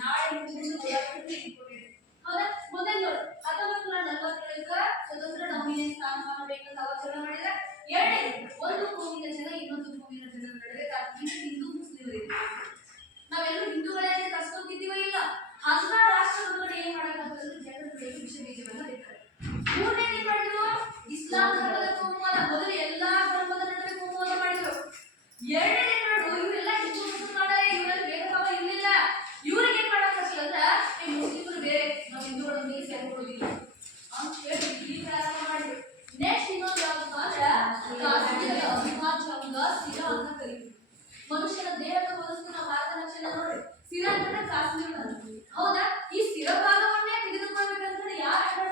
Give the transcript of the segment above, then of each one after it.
ನಾಳೆ ಮುಂದೆ ಹೌದಾ? ಮುಂದೆ ನೋಡಿ 1947 ಸ್ವತಂತ್ರ ಡೊಮಿನಿಯನ್ ಸ್ಥಾನಮಾನ ಬೇಕಂತ ಆಲೋಚನೆ ಮಾಡಿದ್ರೆ ಒಂದು ಕೋಮಿನ ಜನ ಇನ್ನೊಂದು ಕೋಮಿನ ಜನರ ನಡುವೆ ಹಿಂದೂ ಮುಸ್ಲಿಮರಿದೆ. ನಾವೆಲ್ಲರೂ ಹಿಂದೂಗಳೇ ಕರ್ಸ್ಕೊಂತಿದ್ದೀವ ಇಲ್ಲ? ಅಂತ ರಾಷ್ಟ್ರದೊಳಗಡೆ ಏನ್ ಮಾಡಕ್ಕಂತಂದ್ರೆ ಜನರ ನಡುವೆ ವಿಷ ಬೀಜವನ್ನ ಬಿತ್ತಾರೆ. ಮೂರನೇದು ಏನ್ ಮಾಡಿದ್ರು? ಇಸ್ಲಾಂ ಧರ್ಮದ ಕೋಮುವಾದ. ಮೊದಲು ಎಲ್ಲಾ ಧರ್ಮದ ನಡುವೆ ಕೋಮುವಾದ ಮಾಡಿದ್ರು. ಎರಡನೇ ಏನ್ ಮಾಡಿದ್ರು? ಇವರೆಲ್ಲ ಹಿಂದೂ ಮುಸಲ್ಮಾನರೇ, ಇವರಲ್ಲಿ ಭೇದ ಭಾವ ಇರಲಿಲ್ಲ. ಇವ್ರಿಗೆ ಏನ್ ಮಾಡಕ್ ಅಂದ್ರೆ ಮುಸ್ಲಿಮರು ಬೇರೆ, ನಾವು ಹಿಂದೂಗಳೊಂದಿಗೆ ಸೇರ್ಕೊಳ್ಳೋದಿಲ್ಲ ಅಂತ ಹೇಳಿ ಇಲ್ಲಿ ಪ್ರಾರಂಭ ಮಾಡಿದ್ರು. ನೆಕ್ಸ್ಟ್ ಇನ್ನೊಂದು ಯಾವ್ದಪ್ಪ ಅಂದ್ರೆ ಕಾಶ್ಮೀರದ ಅವಿಭಾಜ್ಯ ಅಂಗ ಸಿರಾ ಅಂತ ಕರೀತೀವಿ. ಮನುಷ್ಯನ ದೇಹಕ್ಕೆ ಹೋಲಿಸಿದ ನಾವು ಭಾರತ ನಕ್ಷೆನ ನೋಡಿ ಸಿರಾ ಅಂದ್ರೆ ಕಾಶ್ಮೀರ. ಹೌದಾ? ಈ ಸಿರ ಭಾಗವನ್ನೇ ತೆಗೆದುಕೊಳ್ಬೇಕಂತ ಯಾರು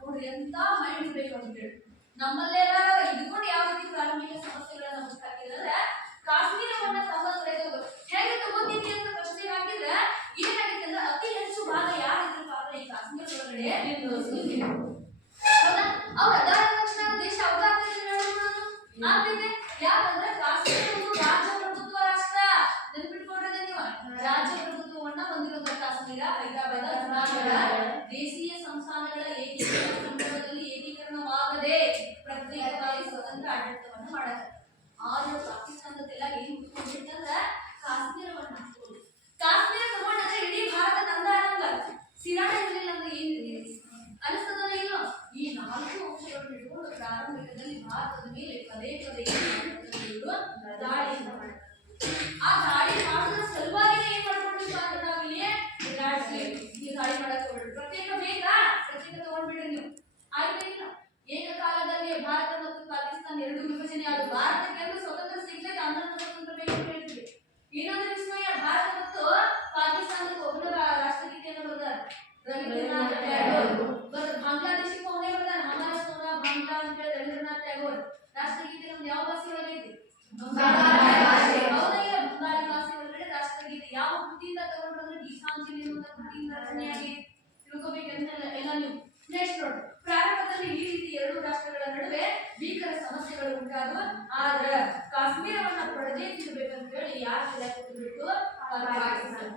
ನೋಡ್ರಿ ಎಂತ ಮೈಂಡ್ ಬೇಕು ಅಂತ ಹೇಳಿ ನಮ್ಮಲ್ಲೆಲ್ಲ ಇದ್ಕೊಂಡು ಯಾವ ರೀತಿ ಪ್ರಾರಂಭಿಕ ಸಮಸ್ಯೆಗಳನ್ನ ಮುಚ್ಚಾಕಿದ್ರೆ ಕಾಶ್ಮೀರವನ್ನ ತಗೊಂಡು ಹೇಗೆ ತಗೋತೀನಿ ಅಂತ ಪ್ರಶ್ನೆ ಹಾಕಿದ್ರೆ ಏನಾಗುತ್ತೆ ಅಂದ್ರೆ ಅತಿ ಹೆಚ್ಚು ಭಾಗ ಯಾರಿದ್ರು ಪಾತ್ರ ಈ ಕಾಶ್ಮೀರ ಒಳಗಡೆ ಹೌದಾ? ಅವ್ರ ಅದಾದ ತಕ್ಷಣ ದೇಶ ಆಗ್ತಿದೆ. ಯಾಕಂದ್ರೆ ಕಾಶ್ಮೀರ ಒಂದು ರಾಜಪ್ರಭುತ್ವ ರಾಷ್ಟ್ರ. ನೆನ್ಪಿಟ್ಕೊಂಡ್ರೆ ನೀವು ರಾಜಪ್ರಭುತ್ವವನ್ನ ಹೊಂದಿರುವ ಕಾಶ್ಮೀರ, ಹೈದರಾಬಾದ, ಜುನಾಗಢ ದೇಶೀಯ ಸಂಸ್ಥಾನಗಳ ಏಕೀಕರಣ ಸಂದರ್ಭದಲ್ಲಿ ಏಕೀಕರಣವಾಗದೆ ಪ್ರತ್ಯೇಕವಾಗಿ ಸ್ವತಂತ್ರ ಆಡಳಿತವನ್ನು ಮಾಡಬೇಕು. ಆದ್ರೆ ಪಾಕಿಸ್ತಾನದೆಲ್ಲ ಏನ್ ಮುಟ್ಕೊಂಡಿರ್ತಂದ್ರೆ ಕಾಶ್ಮೀರವನ್ನ ಹಾಕೋದು. ಕಾಶ್ಮೀರ ತಗೊಂಡ್ರೆ ಇಡೀ ಭಾರತ ನಂದ ಅನ್ನಂಗ ಸಿರಾಣ ಇರಲಿಲ್ಲ ಅಂದ್ರೆ ಏನಿದೆ ಅನಿಸ್ತದ ಇಲ್ಲ? ಈ 4 ಅಂಶಗಳನ್ನು ಇಟ್ಕೊಂಡು ಪ್ರಾರಂಭಿಕದಲ್ಲಿ ಭಾರತದ ಮೇಲೆ ಪದೇ ಪದೇ ದಾಳಿಯನ್ನು ಮಾಡ್ತಾರೆ. ಆ ದಾಳಿ ಮಾಡೋದ್ರ ಸಲುವಾಗಿ ಏನ್ ಮಾಡ್ಕೊಂಡಿದ್ವಿ ಅಂದ್ರೆ ನಾವಿಲ್ಲಿ ಈ ದಾಳಿ ಮಾಡಕ್ ಹೋಗ್ಬಿಡ್ರಿ. ಪ್ರತ್ಯೇಕ ಬೇಕಾ? ಪ್ರತ್ಯೇಕ ತಗೊಂಡ್ಬಿಡ್ರಿ ನೀವು. ಆಯ್ತಾ ಇಲ್ಲ? ಏಕಕಾಲದಲ್ಲಿ ಭಾರತ ಮತ್ತು ಪಾಕಿಸ್ತಾನ ಎರಡು ವಿಭಜನೆ ಆದ ಭಾರತಕ್ಕೆ ಅಂದ್ರೆ ಸ್ವತಂತ್ರ ಸಿಗ್ಲಿಕ್ಕೆ ಅಂಧನ ಸ್ವತಂತ್ರ ಬೇಕು ಅಂತ ಹೇಳ್ತೀವಿ. ಇನ್ನೊಂದು ವಿಸ್ಮಯ, ಭಾರತ ಮತ್ತು ಪಾಕಿಸ್ತಾನಕ್ಕೆ ಒಬ್ಬರ ರಾಷ್ಟ್ರಗೀತೆಯನ್ನು ಬರ್ದಾರ ರವೀಂದ್ರನಾಥ್ ಟ್ಯಾಗೋರ್. ಬಾಂಗ್ಲಾದೇಶಕ್ಕೆ ಅವನೇ ಬರ್ದಾರ ಹಮಾರ ಸೋನಾ ಬಾಂಗ್ಲಾ ಅಂತ ಹೇಳಿ ರವೀಂದ್ರನಾಥ್ ಟ್ಯಾಗೋರ್. ರಾಷ್ಟ್ರಗೀತೆ ನಮ್ದು ಯಾವ ಭಾಷೆ ಒಳಗೈತಿ? ಹೌದಾ? ಬಂಗಾಳಿ ಭಾಷೆ ಒಳಗಡೆ ರಾಷ್ಟ್ರಗೀತೆ ಯಾವ ಕೃತಿಯಿಂದ ತಗೊಂಡ್ರೆ ಗೀತಾಂಜಲಿ ಅನ್ನುವಂಥ ಕೃತಿಯಿಂದ ರಚನೆಯಾಗಿ ತಿಳ್ಕೊಬೇಕಂತ ಎಲ್ಲ ನೀವು. ನೆಕ್ಸ್ಟ್ ನೋಡಿ, ಪ್ರಾರಂಭದಲ್ಲಿ ಈ ರೀತಿ ಎರಡು ರಾಷ್ಟ್ರಗಳ ನಡುವೆ ಭೀಕರ ಸಮಸ್ಯೆಗಳು ಉಂಟಾದವು. ಆದ್ರೆ ಕಾಶ್ಮೀರವನ್ನ ಪಡೆದೇ ತಿರ್ಬೇಕಂತ ಹೇಳಿ ಯಾರು ತಲೆ ಕೊಟ್ಟುಬಿಟ್ಟು ಪಾಕಿಸ್ತಾನ.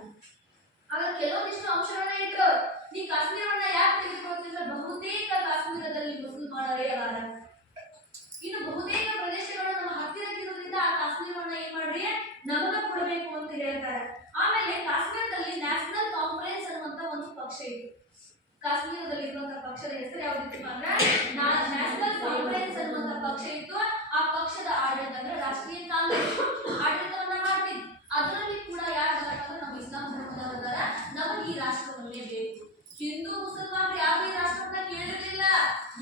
ಆಗ ಕೆಲವೊಂದಿಷ್ಟು ಅಂಶಗಳನ್ನ ಇಟ್ಟರು. ನೀ ಕಾಶ್ಮೀರವನ್ನ ಯಾಕೆ ತೆಗೆದುಕೊಳ್ತಿದ್ರೆ ಬಹುತೇಕ ಕಾಶ್ಮೀರದಲ್ಲಿ ಮುಸಲ್ಮಾನರೇ ಅದಾರ. ಇನ್ನು ಬಹುತೇಕ ಪ್ರದೇಶಗಳು ನಮ್ಮ ಹತ್ತಿರಕ್ಕಿರೋದ್ರಿಂದ ಆ ಕಾಶ್ಮೀರವನ್ನ ಏನ್ ಮಾಡ್ರಿ ನಮಗ ಕೊಡಬೇಕು ಅಂತ ಹೇಳ್ತಾರೆ. ಆಮೇಲೆ ಕಾಶ್ಮೀರದಲ್ಲಿ ನ್ಯಾಷನಲ್ ಕಾನ್ಫರೆನ್ಸ್ ಅನ್ನುವಂತ ಒಂದು ಪಕ್ಷ ಇತ್ತು. ಕಾಶ್ಮೀರದಲ್ಲಿ ಇರುವಂತಹ ಪಕ್ಷದ ಹೆಸರು ಯಾವ್ದಿತ್ತು ಅಂದ್ರೆ ನ್ಯಾಷನಲ್ ಕಾನ್ಫರೆನ್ಸ್ ಅನ್ನುವಂತ ಪಕ್ಷ ಇತ್ತು. ಆ ಪಕ್ಷದ ಆಡಳಿತ ಅಂದ್ರೆ ರಾಷ್ಟ್ರೀಯ ಕಾಂಗ್ರೆಸ್ ಆಡಳಿತವನ್ನ ಮಾಡ್ತಿತ್ತು. ಅದರಲ್ಲಿ ಕೂಡ ಯಾರು ಅಂದ್ರೆ ನಮ್ಮ ಇಸ್ಲಾಂ ಧರ್ಮದವರ ನಮಗೆ ಈ ರಾಷ್ಟ್ರವನ್ನೇ ಬೇಕು. ಹಿಂದೂ ಮುಸಲ್ಮಾನರು ಯಾವ ಈ ರಾಷ್ಟ್ರವನ್ನ ಕೇಳಿರಲಿಲ್ಲ.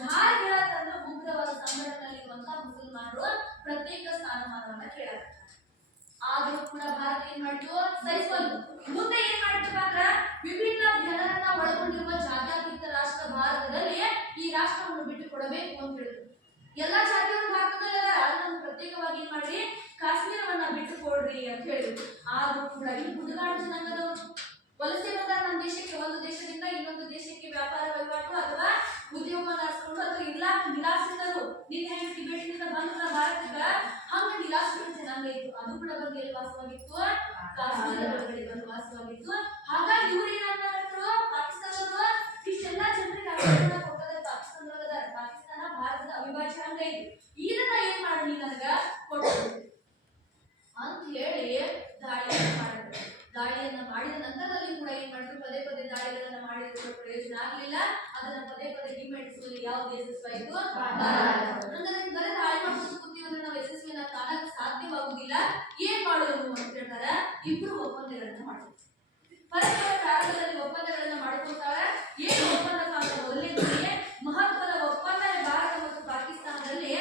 ಯಾರು ಕೇಳತ್ತಂದ್ರೆ ಉಗ್ರವಾದ ಸಂಘಟನೆಯಲ್ಲಿರುವಂತಹ ಮುಸಲ್ಮಾನರು ಪ್ರತ್ಯೇಕ ಸ್ಥಾನಮಾನವನ್ನ ಕೇಳತ್ತ. ಆದ್ರೂ ಕೂಡ ಭಾರತ ಏನ್ ಮಾಡಿತು? ಸಹಿಸಿಕೊಂಡು ಮುಂದೆ ಏನ್ ಮಾಡ್ಬೇಕಂದ್ರ ವಿಭಿನ್ನ ಜನರನ್ನ ಒಳಗೊಂಡಿರುವ ಜಾತ್ಯತೀತ ರಾಷ್ಟ್ರ ಭಾರತದಲ್ಲಿ ಈ ರಾಷ್ಟ್ರವನ್ನು ಬಿಟ್ಟು ಕೊಡಬೇಕು ಅಂತ ಹೇಳಿದ್ರು. ಎಲ್ಲಾ ಜಾತಿಯವರು ಭಾರತದಲ್ಲಿ ಅದನ್ನು ಪ್ರತ್ಯೇಕವಾಗಿ ಏನ್ ಮಾಡಿ ಕಾಶ್ಮೀರವನ್ನ ಬಿಟ್ಟು ಕೊಡ್ರಿ ಅಂತ ಹೇಳಿದ್ರು. ಆದ್ರೂ ಕೂಡ ಈ ಗುಡ್ಡಗಾಡು ಜನಾಂಗದವರು ವಲಸೆ ಬಂದಾಗ ನಮ್ಮ ದೇಶಕ್ಕೆ ಒಂದು ದೇಶದಿಂದ ಇನ್ನೊಂದು ದೇಶಕ್ಕೆ ವ್ಯಾಪಾರ ವಹಿವಾಟು ಅಥವಾ ಉದ್ಯೋಗ ನಡೆಸ್ಕೊಂಡು ಅಥವಾ ನಿರಾಶ್ರಿತರು ನಿನ್ನ ಹೆಂಗೆ ಟಿಬೇಟಿನಿಂದ ಬಂದ್ರ ಭಾರತಕ್ಕ ಹಂಗ ನಿರಾಶ್ರಿತ ಜನಾಂಗ ಇತ್ತು. ಅದು ಕೂಡ ಬಂದು ಎಲ್ಲಿ ವಾಸವಾಗಿತ್ತು? ಕಾಶ್ಮೀರದ ಒಳಗಡೆ ಬಂದು ವಾಸವಾಗಿತ್ತು. ಹಾಗಾಗಿ ಇವ್ರು ಏನಾಗ್ತಾರಂದ್ರು ಪಾಕಿಸ್ತಾನದವರು ಇಷ್ಟೆಲ್ಲ ಜನರಿಗೆ ಅಧಿಕಾರ ಕೊಟ್ಟದ ಪಾಕಿಸ್ತಾನದೊಳಗದ. ಪಾಕಿಸ್ತಾನ ಭಾರತದ ಅವಿಭಾಜ್ಯ ಅಂಗ ಇತ್ತು. ಇದನ್ನ ಏನ್ ಮಾಡಿ ನನಗ ಕೊಡ್ತಾರೆ ಅಂತ ಹೇಳಿ ದಾಳಿಯನ್ನ ಮಾಡಿದ್ರು. ದಾಳಿಯನ್ನ ಮಾಡಿದ ನಂತರದಲ್ಲಿ ಕೂಡ ಏನ್ ಮಾಡಿದ್ರು? ಪದೇ ಪದೇ ದಾಳಿಗಳನ್ನ ಮಾಡಿದ್ರು, ಪ್ರಯೋಜನ ಆಗ್ಲಿಲ್ಲ. ಅದನ್ನ ಪದೇ ಪದೇ ಹಿಮ್ಮೆಟ್ಟಿಸುವಲ್ಲಿ ಯಾವ್ದು ಯಶಸ್ವಾಯಿತು? ಹಂಗಾದ್ರೆ ಬರೀ ದಾಳಿ ಮಾಡ್ಕೊಂಡು ಕೂತೀವಂದ್ರೆ ನಾವು ಯಶಸ್ವಿಯನ್ನ ಕಾಣಕ್ಕೆ ಸಾಧ್ಯವಾಗುದಿಲ್ಲ. ಏನ್ ಮಾಡೋದು ಅಂತ ಹೇಳ್ತಾರೆ? ಇಬ್ರು ಒಪ್ಪಂದಗಳನ್ನ ಮಾಡ್ತಾರೆ. ಪರಸ್ಪರ ಪ್ರಾರಂಭದಲ್ಲಿ ಒಪ್ಪಂದಗಳನ್ನ ಮಾಡ್ಕೊಳ್ತಾಳೆ. ಏನು ಒಪ್ಪಂದ ಕಾರಣ? ಮೊದಲನೇದಾಗಿ ಮಹತ್ವದ ಒಪ್ಪಂದ ಭಾರತ ಮತ್ತು ಪಾಕಿಸ್ತಾನದಲ್ಲಿ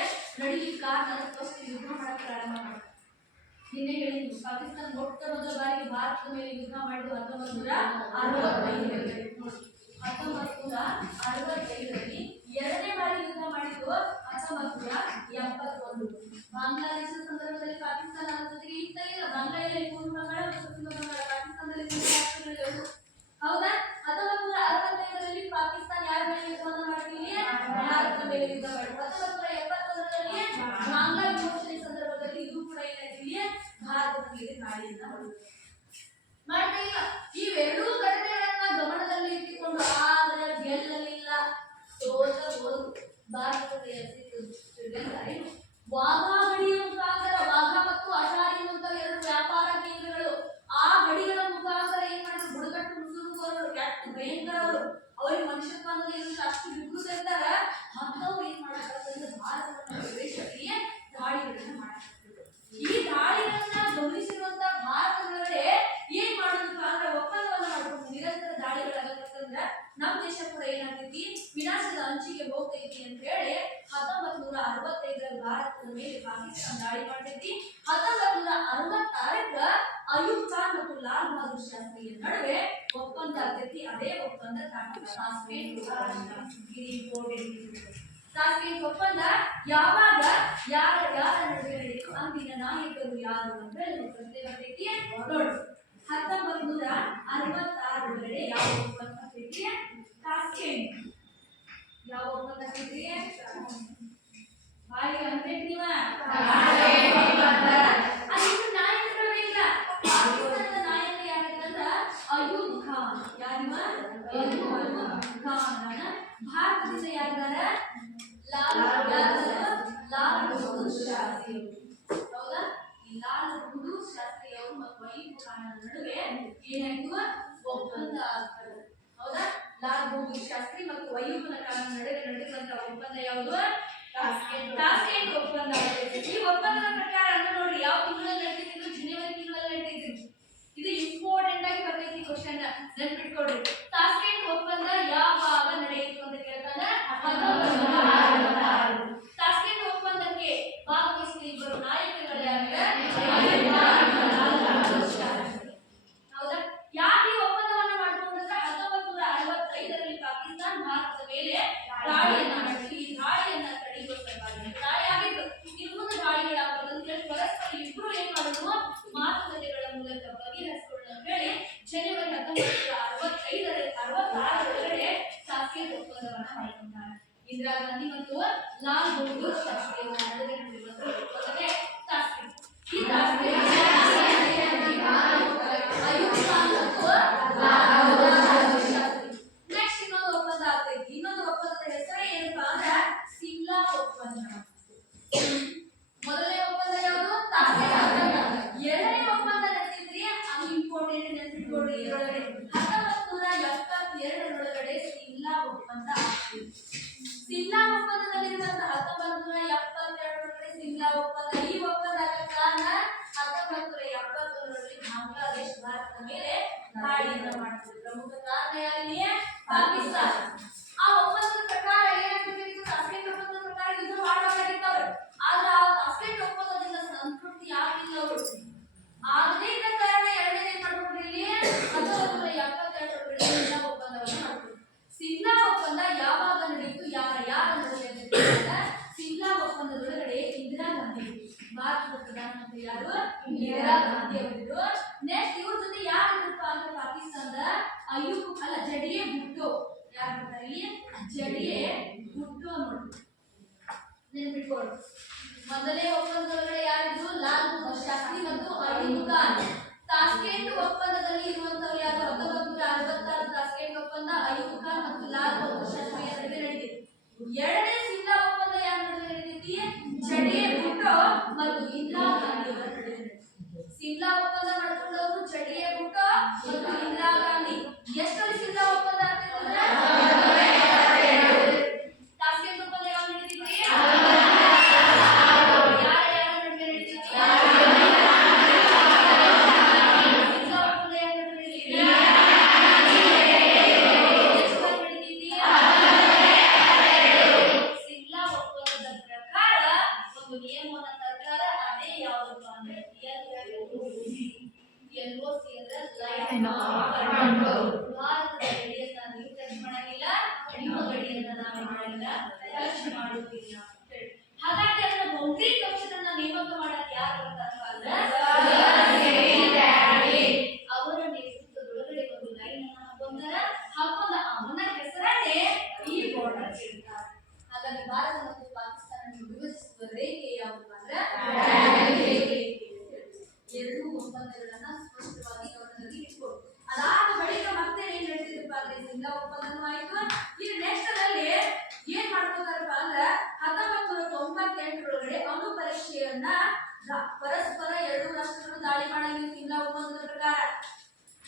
ನಡೀಲಿಕ್ಕೆ ಕಾರಣ ಫಸ್ಟ್ ಯುದ್ಧ ಮಾಡಕ್ಕೆ ಪ್ರಾರಂಭ ಮಾಡ್ತಾರೆ. ನಿನ್ನೆ ಹೇಳಿದ್ವಿ ಪಾಕಿಸ್ತಾನ ಮೊಟ್ಟ ಮೊದಲ ಬಾರಿಗೆ ಭಾರತದ ಮೇಲೆ ಯುದ್ಧ ಮಾಡಿದ್ದು 1965ರಲ್ಲಿ. 1965ರಲ್ಲಿ ಎರಡನೇ ಬಾರಿ ಯುದ್ಧ ಮಾಡಿದ್ದು 1971. ಬಾಂಗ್ಲಾದೇಶದ ಸಂದರ್ಭದಲ್ಲಿ ಪಾಕಿಸ್ತಾನ ಜೊತೆಗೆ ಇತ್ತ ಇಲ್ಲ. ಬಾಂಗ್ಲಾದೇಶದಲ್ಲಿ ಪೂರ್ವ ಬಂಗಾಳ ಮತ್ತು ಪಶ್ಚಿಮ ಬಂಗಾಳ, ಪಾಕಿಸ್ತಾನದಲ್ಲಿ ಹೌದಾ? 1965ರಲ್ಲಿ ಪಾಕಿಸ್ತಾನ ಯಾರ ಮೇಲೆ ಯುದ್ಧವನ್ನ ಮಾಡ್ತೀವಿ? ಭಾರತದ ಮೇಲೆ ಯುದ್ಧ ಮಾಡಿದ್ರು. 1971ರಲ್ಲಿ ಬಾಂಗ್ಲಾ ವಿಮೋಚನೆ ಸಂದರ್ಭದಲ್ಲಿ ಇದು ಕೂಡ ಏನಾಯ್ತು? ಭಾರತದ ಮೇಲೆ ದಾಳಿಯನ್ನ ಮಾಡಿದ್ರು. ಮಾಡ್ತಾ ಇಲ್ಲ. ಇವೆರಡೂ ಘಟನೆಗಳನ್ನ ಗಮನದಲ್ಲಿ ಇಟ್ಟುಕೊಂಡು ಆದರೆ ಗೆಲ್ಲಲಿಲ್ಲ, ಸೋತ ಹೋದರು. ಭಾರತದ ವಾಘಾ ಗಡಿಯ ಮುಖಾಂತರ ವಾಘಾ ಮತ್ತು ಅಟಾರಿ ಅಂತ ಎರಡು ವ್ಯಾಪಾರ ಕೇಂದ್ರಗಳು, ಆ ಗಡಿಗಳ ಮುಖಾಂತರ ಏನ್ ಮಾಡಿದ್ರು, ಬುಡಕಟ್ಟು ಮುಸುಳುವರು ಎಷ್ಟು ಭಯಂಕರವರು, ಅವರಿಗೆ ಮನುಷ್ಯತ್ವ ಅನ್ನೋದು ಇರುತ್ತೆ, ಅಷ್ಟು ವಿಕೃತ ಇರ್ತಾರ. ಅಂತವ್ರು ಏನ್ ಮಾಡಕ್ಕಾಗ್ತದೆ, ಭಾರತವನ್ನು ಪ್ರವೇಶಕ್ಕೆ ದಾಳಿಗಳನ್ನ ಮಾಡಕ್ಕಾಗ್ತದೆ. ಈ ದಾಳಿಗಳನ್ನ ಗಮನಿಸಿರುವಂತ ಭಾರತದೊಳಗಡೆ ಏನ್ ಮಾಡೋದು ಅಂದ್ರೆ ಒಪ್ಪಂದವನ್ನ ಮಾಡ್ಕೊಂಡು ನಿರಂತರ ದಾಳಿಗಳಾಗತ್ತಂದ್ರ ನಮ್ ದೇಶ ಕೂಡ ಏನಾಗ್ತೈತಿ, ವಿನಾಶದ ಅಂಚಿಗೆ ಹೋಗ್ತೈತಿ ಅಂತ ಹೇಳಿ 1965 ಭಾರತದ ಮೇಲೆ ಪಾಕಿಸ್ತಾನ ದಾಳಿ ಮಾಡ್ತೈತಿ. 1966 ಅಯೂಬ್ ಖಾನ್ ಮತ್ತು ಲಾಲ್ ಬಹದ್ದೂರ್ ಶಾಸ್ತ್ರಿಯ ನಡುವೆ ಒಪ್ಪಂದ ಆಗ್ತೈತಿ. ಅದೇ ಒಪ್ಪಂದ ತಾಸ್ಕೆಂಟ್ ಒಪ್ಪಂದ ಯಾವಾಗ ಯಾರ ನಡುವೆ ನಡೆಯಿತು, ಅಂದಿನ ನಾಯಕರು ಯಾರು ಅಂತ ಪ್ರಶ್ನೆ ಬರ್ತೈತಿ. ನೋಡಿ, 1966 ಯಾವ ಒಪ್ಪಂದ ಆಗ್ತೈತಿ? ತಾಸ್ಕೆಂಟ್. ಯಾವ ಒಪ್ಪಂದ ಆಗ್ತೈತಿ? ಬಾಯಿ ಅನ್ಬೇಕು ನೀವ. ಅದಕ್ಕೆ ನಾಯಕರು ಬೇಕಿಲ್ಲ. ಪಾಕಿಸ್ತಾನದ ನಾಯಕ ಯಾರಂದ್ರ ಅಯೂಬ್ ಖಾನ್. ಯಾರಿವ? ಅಯೂಬ್ ಖಾನ್. ಭಾರತದಿಂದ ಯಾರಿದಾರ? ಲಾಲ್ ಬಹದ್ದೂರ್ ಶಾಸ್ತ್ರಿ. ಹೌದಾ? ಈ ಲಾಲ್ ಬಹದ್ದೂರ್ ಶಾಸ್ತ್ರಿ ಅವರು ಮತ್ತು ಅಯೂಬ್ ಖಾನ್ ನಡುವೆ ಏನಾಯ್ತು? ಒಪ್ಪಂದ ಆಗ್ತದೆ. ಹೌದಾ? ಲಾಲ್ ಬಹದ್ದೂರ್ ಶಾಸ್ತ್ರಿ ಮತ್ತು ಅಯೂಬ್ ಖಾನ್ ನಡುವೆ ನಡೆದಂತ ಒಪ್ಪಂದ ಯಾವುದು? ತಾಸ್ಕೆಂಟ್ ಒಪ್ಪಂದ. ಈ ಒಪ್ಪಂದದ ಪ್ರಕಾರ ನೋಡ್ರಿ, ಯಾವ ತಿಂಗಳಲ್ಲಿ ನಡೆದಿದ್ದು? ಜನವರಿ ತಿಂಗಳಲ್ಲಿ ನಡೆದಿದ್ದು. ಇದು ಇಂಪಾರ್ಟೆಂಟ್ ಆಗಿ ಬರ್ತೈತಿ ಕ್ವಶನ್, ನೆನ್ಪಿಟ್ಕೊಡ್ರಿ. ತಾಸ್ಕೆಂಟ್ ಒಪ್ಪಂದ ಯಾವಾಗ ನಡೆಯಿತು ಅಂತ ಕೇಳ್ತಾನೆ. 1966. ತಾಸ್ಕೆಂಟ್ ಒಪ್ಪಂದಕ್ಕೆ ಭಾಗವಹಿಸಿದ ಇಬ್ಬರು ನಾಯಕರುಗಳು ಹೌದಾ? ಯಾಕೆ ಈ ಒಪ್ಪಂದವನ್ನ ಮಾಡ್ಕೊಂಡ್ರೆ 1965 ಪಾಕಿಸ್ತಾನ ಭಾರತದ ಮೇಲೆ ದಾಳಿಯನ್ನ ಮಾಡಿದ್ರು. ಈ ದಾಳಿಯನ್ನ ತಡೆಯುವ ಸಲುವಾಗಿ ದಾಳಿ ಆಗಿತ್ತು. ಇನ್ನು ಮುಂದೆ ದಾಳಿಗಳಾಗಬಾರದು ಅಂತ ಹೇಳಿ ಪರಸ್ಪರ ಇಬ್ರು ಏನ್ ಮಾಡಿದ್ರು, ಮಾತುಕತೆಗಳ ಮೂಲಕ ಬಗೆಹರಿಸಿಕೊಳ್ಳ ಹೇಳಿ ಜನವರಿ 1966 ತಾಸ್ಕೆಂಟ್ ಒಪ್ಪಂದವನ್ನ ಮಾಡಿಕೊಂಡಾರೆ. ಇಂದಿರಾ ಗಾಂಧಿ ಮತ್ತು ಲಾಲ್ ಬಹದ್ದೂರ್ ಶಾಸ್ತ್ರಿ ನಡುವೆ ನಡೆದಿರುವಂತ ಒಪ್ಪಂದವೇ ತಾಸ್ಕೆಂಟ್. ಈ ತಾಸ್ಕೆಂಟ್ ಅಯೂಬ್ ಖಾನ್ ಮತ್ತು ಲಾಲ್ ಬಹದ್ದೂರ್ ಶಾಸ್ತ್ರಿ. ನೆಕ್ಸ್ಟ್ ಇನ್ನೊಂದು ಒಪ್ಪಂದ ಆಗ್ತೈತಿ. ಇನ್ನೊಂದು ಒಪ್ಪಂದದ ಹೆಸರು ಏನಪ್ಪಾ ಅಂದ್ರೆ ಸಿಮ್ಲಾ ಒಪ್ಪಂದ. ಮೊದಲನೇ ಒಪ್ಪಂದ ಯಾವುದು? ತಾಸ್ಕೆಂಟ್ ಒಪ್ಪಂದ. ಎರಡನೇ ಒಪ್ಪಂದ ನಡೆದಿದ್ರಿ, ಅದು ಇಂಪಾರ್ಟೆಂಟ್, ನೆನಪಿಟ್ಕೊಳ್ರಿ. ಇದರೊಳಗಡೆ 1972 ಸಿಮ್ಲಾ ಒಪ್ಪಂದ ಆಗ್ತೈತಿ. ಸಿಮ್ಲಾ ಒಪ್ಪಂದದಲ್ಲಿರುವಂತಹ 1972 ಸಿಮ್ಲಾ ಒಪ್ಪಂದ. ಈ ಒಪ್ಪಂದ ಆಗೋ ಕಾರಣ 1971 ಬಾಂಗ್ಲಾದೇಶ ಭಾರತದ ಮೇಲೆ ದಾಳಿಯನ್ನು ಮಾಡ್ತದೆ. ಪ್ರಮುಖ ಕಾರಣ ಯಾರಿಗೆ? ಪಾಕಿಸ್ತಾನ. ಆ ಒಪ್ಪಂದದ ಪ್ರಕಾರ ಏನಾಗ್ತಿತ್ತು? ತಾಸ್ಕೆಂಟ್ ಒಪ್ಪಂದದ ಪ್ರಕಾರ ಯುದ್ಧ ಮಾಡಬೇಕಾಗಿತ್ತವ್ರು. ಆದ್ರೆ ಆ ತಾಸ್ಕೆಂಟ್ ಒಪ್ಪಂದದಿಂದ ಸಂತೃಪ್ತಿ ಆಗಲಿಲ್ಲ ಅವರು. ಆಗದೇ ಇದ್ದ ಕಾರಣ ಎರಡನೇ ಏನ್ ಮಾಡ್ಕೊಂಡ್ರಿ, 1972 ಸಿಮ್ಲಾ ಒಪ್ಪಂದವನ್ನು ಮಾಡ್ಕೊಂಡ್ರು. ಸಿಮ್ಲಾ ಒಪ್ಪಂದ ಯಾವಾಗ ನಡೆಯಿತು, ಯಾರ ನಡುವೆ ನಡೆಯಿತು? ಸಿಮ್ಲಾ ಒಪ್ಪಂದದೊಳಗಡೆ ಇಂದಿರಾ ಗಾಂಧಿ, ಭಾರತದ ಪ್ರಧಾನಮಂತ್ರಿ ಯಾರು? ಇಂದಿರಾ ಗಾಂಧಿ ಅವರಿದ್ರು. ನೆಕ್ಸ್ಟ್ ಇವ್ರ ಜೊತೆ ಯಾರಿದ್ರಪ್ಪ ಅಂದ್ರೆ ಪಾಕಿಸ್ತಾನದ ಜಡಿಯೆ ಭುಟ್ಟೋ. ಯಾರು ಬರ್ತಾರೆ ಇಲ್ಲಿ? ಜಡಿಯೆ ಭುಟ್ಟೋ ನೋಡಿ, ನೆನ್ಪಿಟ್ಕೊಳ್ಳಿ. ಮೊದಲೇ ಒಪ್ಪಂದದೊಳಗಡೆ ಯಾರಿದ್ರು? ಲಾಲ್ ಬಹದ್ದೂರ್ ಶಾಸ್ತ್ರಿ ಮತ್ತು ಅಯೂಬ್ ಖಾನ್. ತಾಸ್ಕೆಂಟ್ ಒಪ್ಪಂದದಲ್ಲಿ ಇರುವಂತವ್ರು ಯಾರು? 1966 ತಾಸ್ಕೆಂಟ್ ಒಪ್ಪಂದ ಅಯೂಬ್ ಖಾನ್ ಮತ್ತು ಲಾಲ್ ಬಹದ್ದೂರ್ ಶಾಸ್ತ್ರಿ ನಡುವೆ ನಡೆದಿದೆ. ಎರಡನೇ ಸಿಮ್ಲಾ ಒಪ್ಪಂದ ಯಾರ ನಡುವೆ ನಡೆದಿದೆ? ಜಡಿಯೆ ಭುಟ್ಟೋ ಮತ್ತು ಇಂದಿರಾ ಗಾಂಧಿ ಅವರ ನಡುವೆ ನಡೆದಿದೆ. ಸಿಮ್ಲಾ ಒಪ್ಪಂದ ಮಾಡ್ಕೊಂಡವರು ಜಡಿಯೆ ಭುಟ್ಟೋ ಮತ್ತು ಇಂದಿರಾ ಗಾಂಧಿ. ಎಷ್ಟರಲ್ಲಿ ಸಿಮ್ಲಾ ಒಪ್ಪಂದ ಆಗ್ತದೆ? ತಾಸ್ಕೆಂಟ್ ಒಪ್ಪಂದ ಯಾವಾಗ ನಡೆದಿದೆ? ಹಾಗಾಗಿ ಅದರ ಬೌಂಡ್ರಿ ಕಕ್ಷೆಗಳನ್ನ ನೇಮಕ ಮಾಡಕ್ಕೆ ಯಾರು ಬರ್ತಾರೆ? ಅವರ ನೇತೃತ್ವದೊಳಗಡೆ ಒಂದು ಲೈನ್ ಅನ್ನು ಹಾಕೊಂಡ ಅವನ ಹೆಸರನ್ನೇ ಈ ಬಾರ್ಡರ್ ಹೇಳ್ತಾರೆ. ಹಾಗಾಗಿ ಭಾರತ ಮತ್ತು ಪಾಕಿಸ್ತಾನ ವಿಭಜಿಸುವ ರೇಖೆ ಯಾವುದು ಅಂದ್ರೆ ಎರಡು ಒಪ್ಪಂದಗಳನ್ನ ಸ್ಪಷ್ಟವಾಗಿ ಗಮನದಲ್ಲಿ ಇಟ್ಕೊಳ್ಳಿ. ಒಪ್ಪಂದನೂ ಆಯ್ತು. ಇನ್ನು ನೆಕ್ಸ್ಟ್ ಅಲ್ಲಿ ಏನ್ ಮಾಡ್ಕೋತಾರಪ್ಪ ಅಂದ್ರ 1998 ಅಣು ಪರೀಕ್ಷೆಯನ್ನ ಪರಸ್ಪರ ಎರಡು ರಾಷ್ಟ್ರಗಳು ದಾಳಿ ಮಾಡಂಗಿಲ್ಲ. ಸಿಮ್ಲಾ ಒಪ್ಪಂದದ ಪ್ರಕಾರ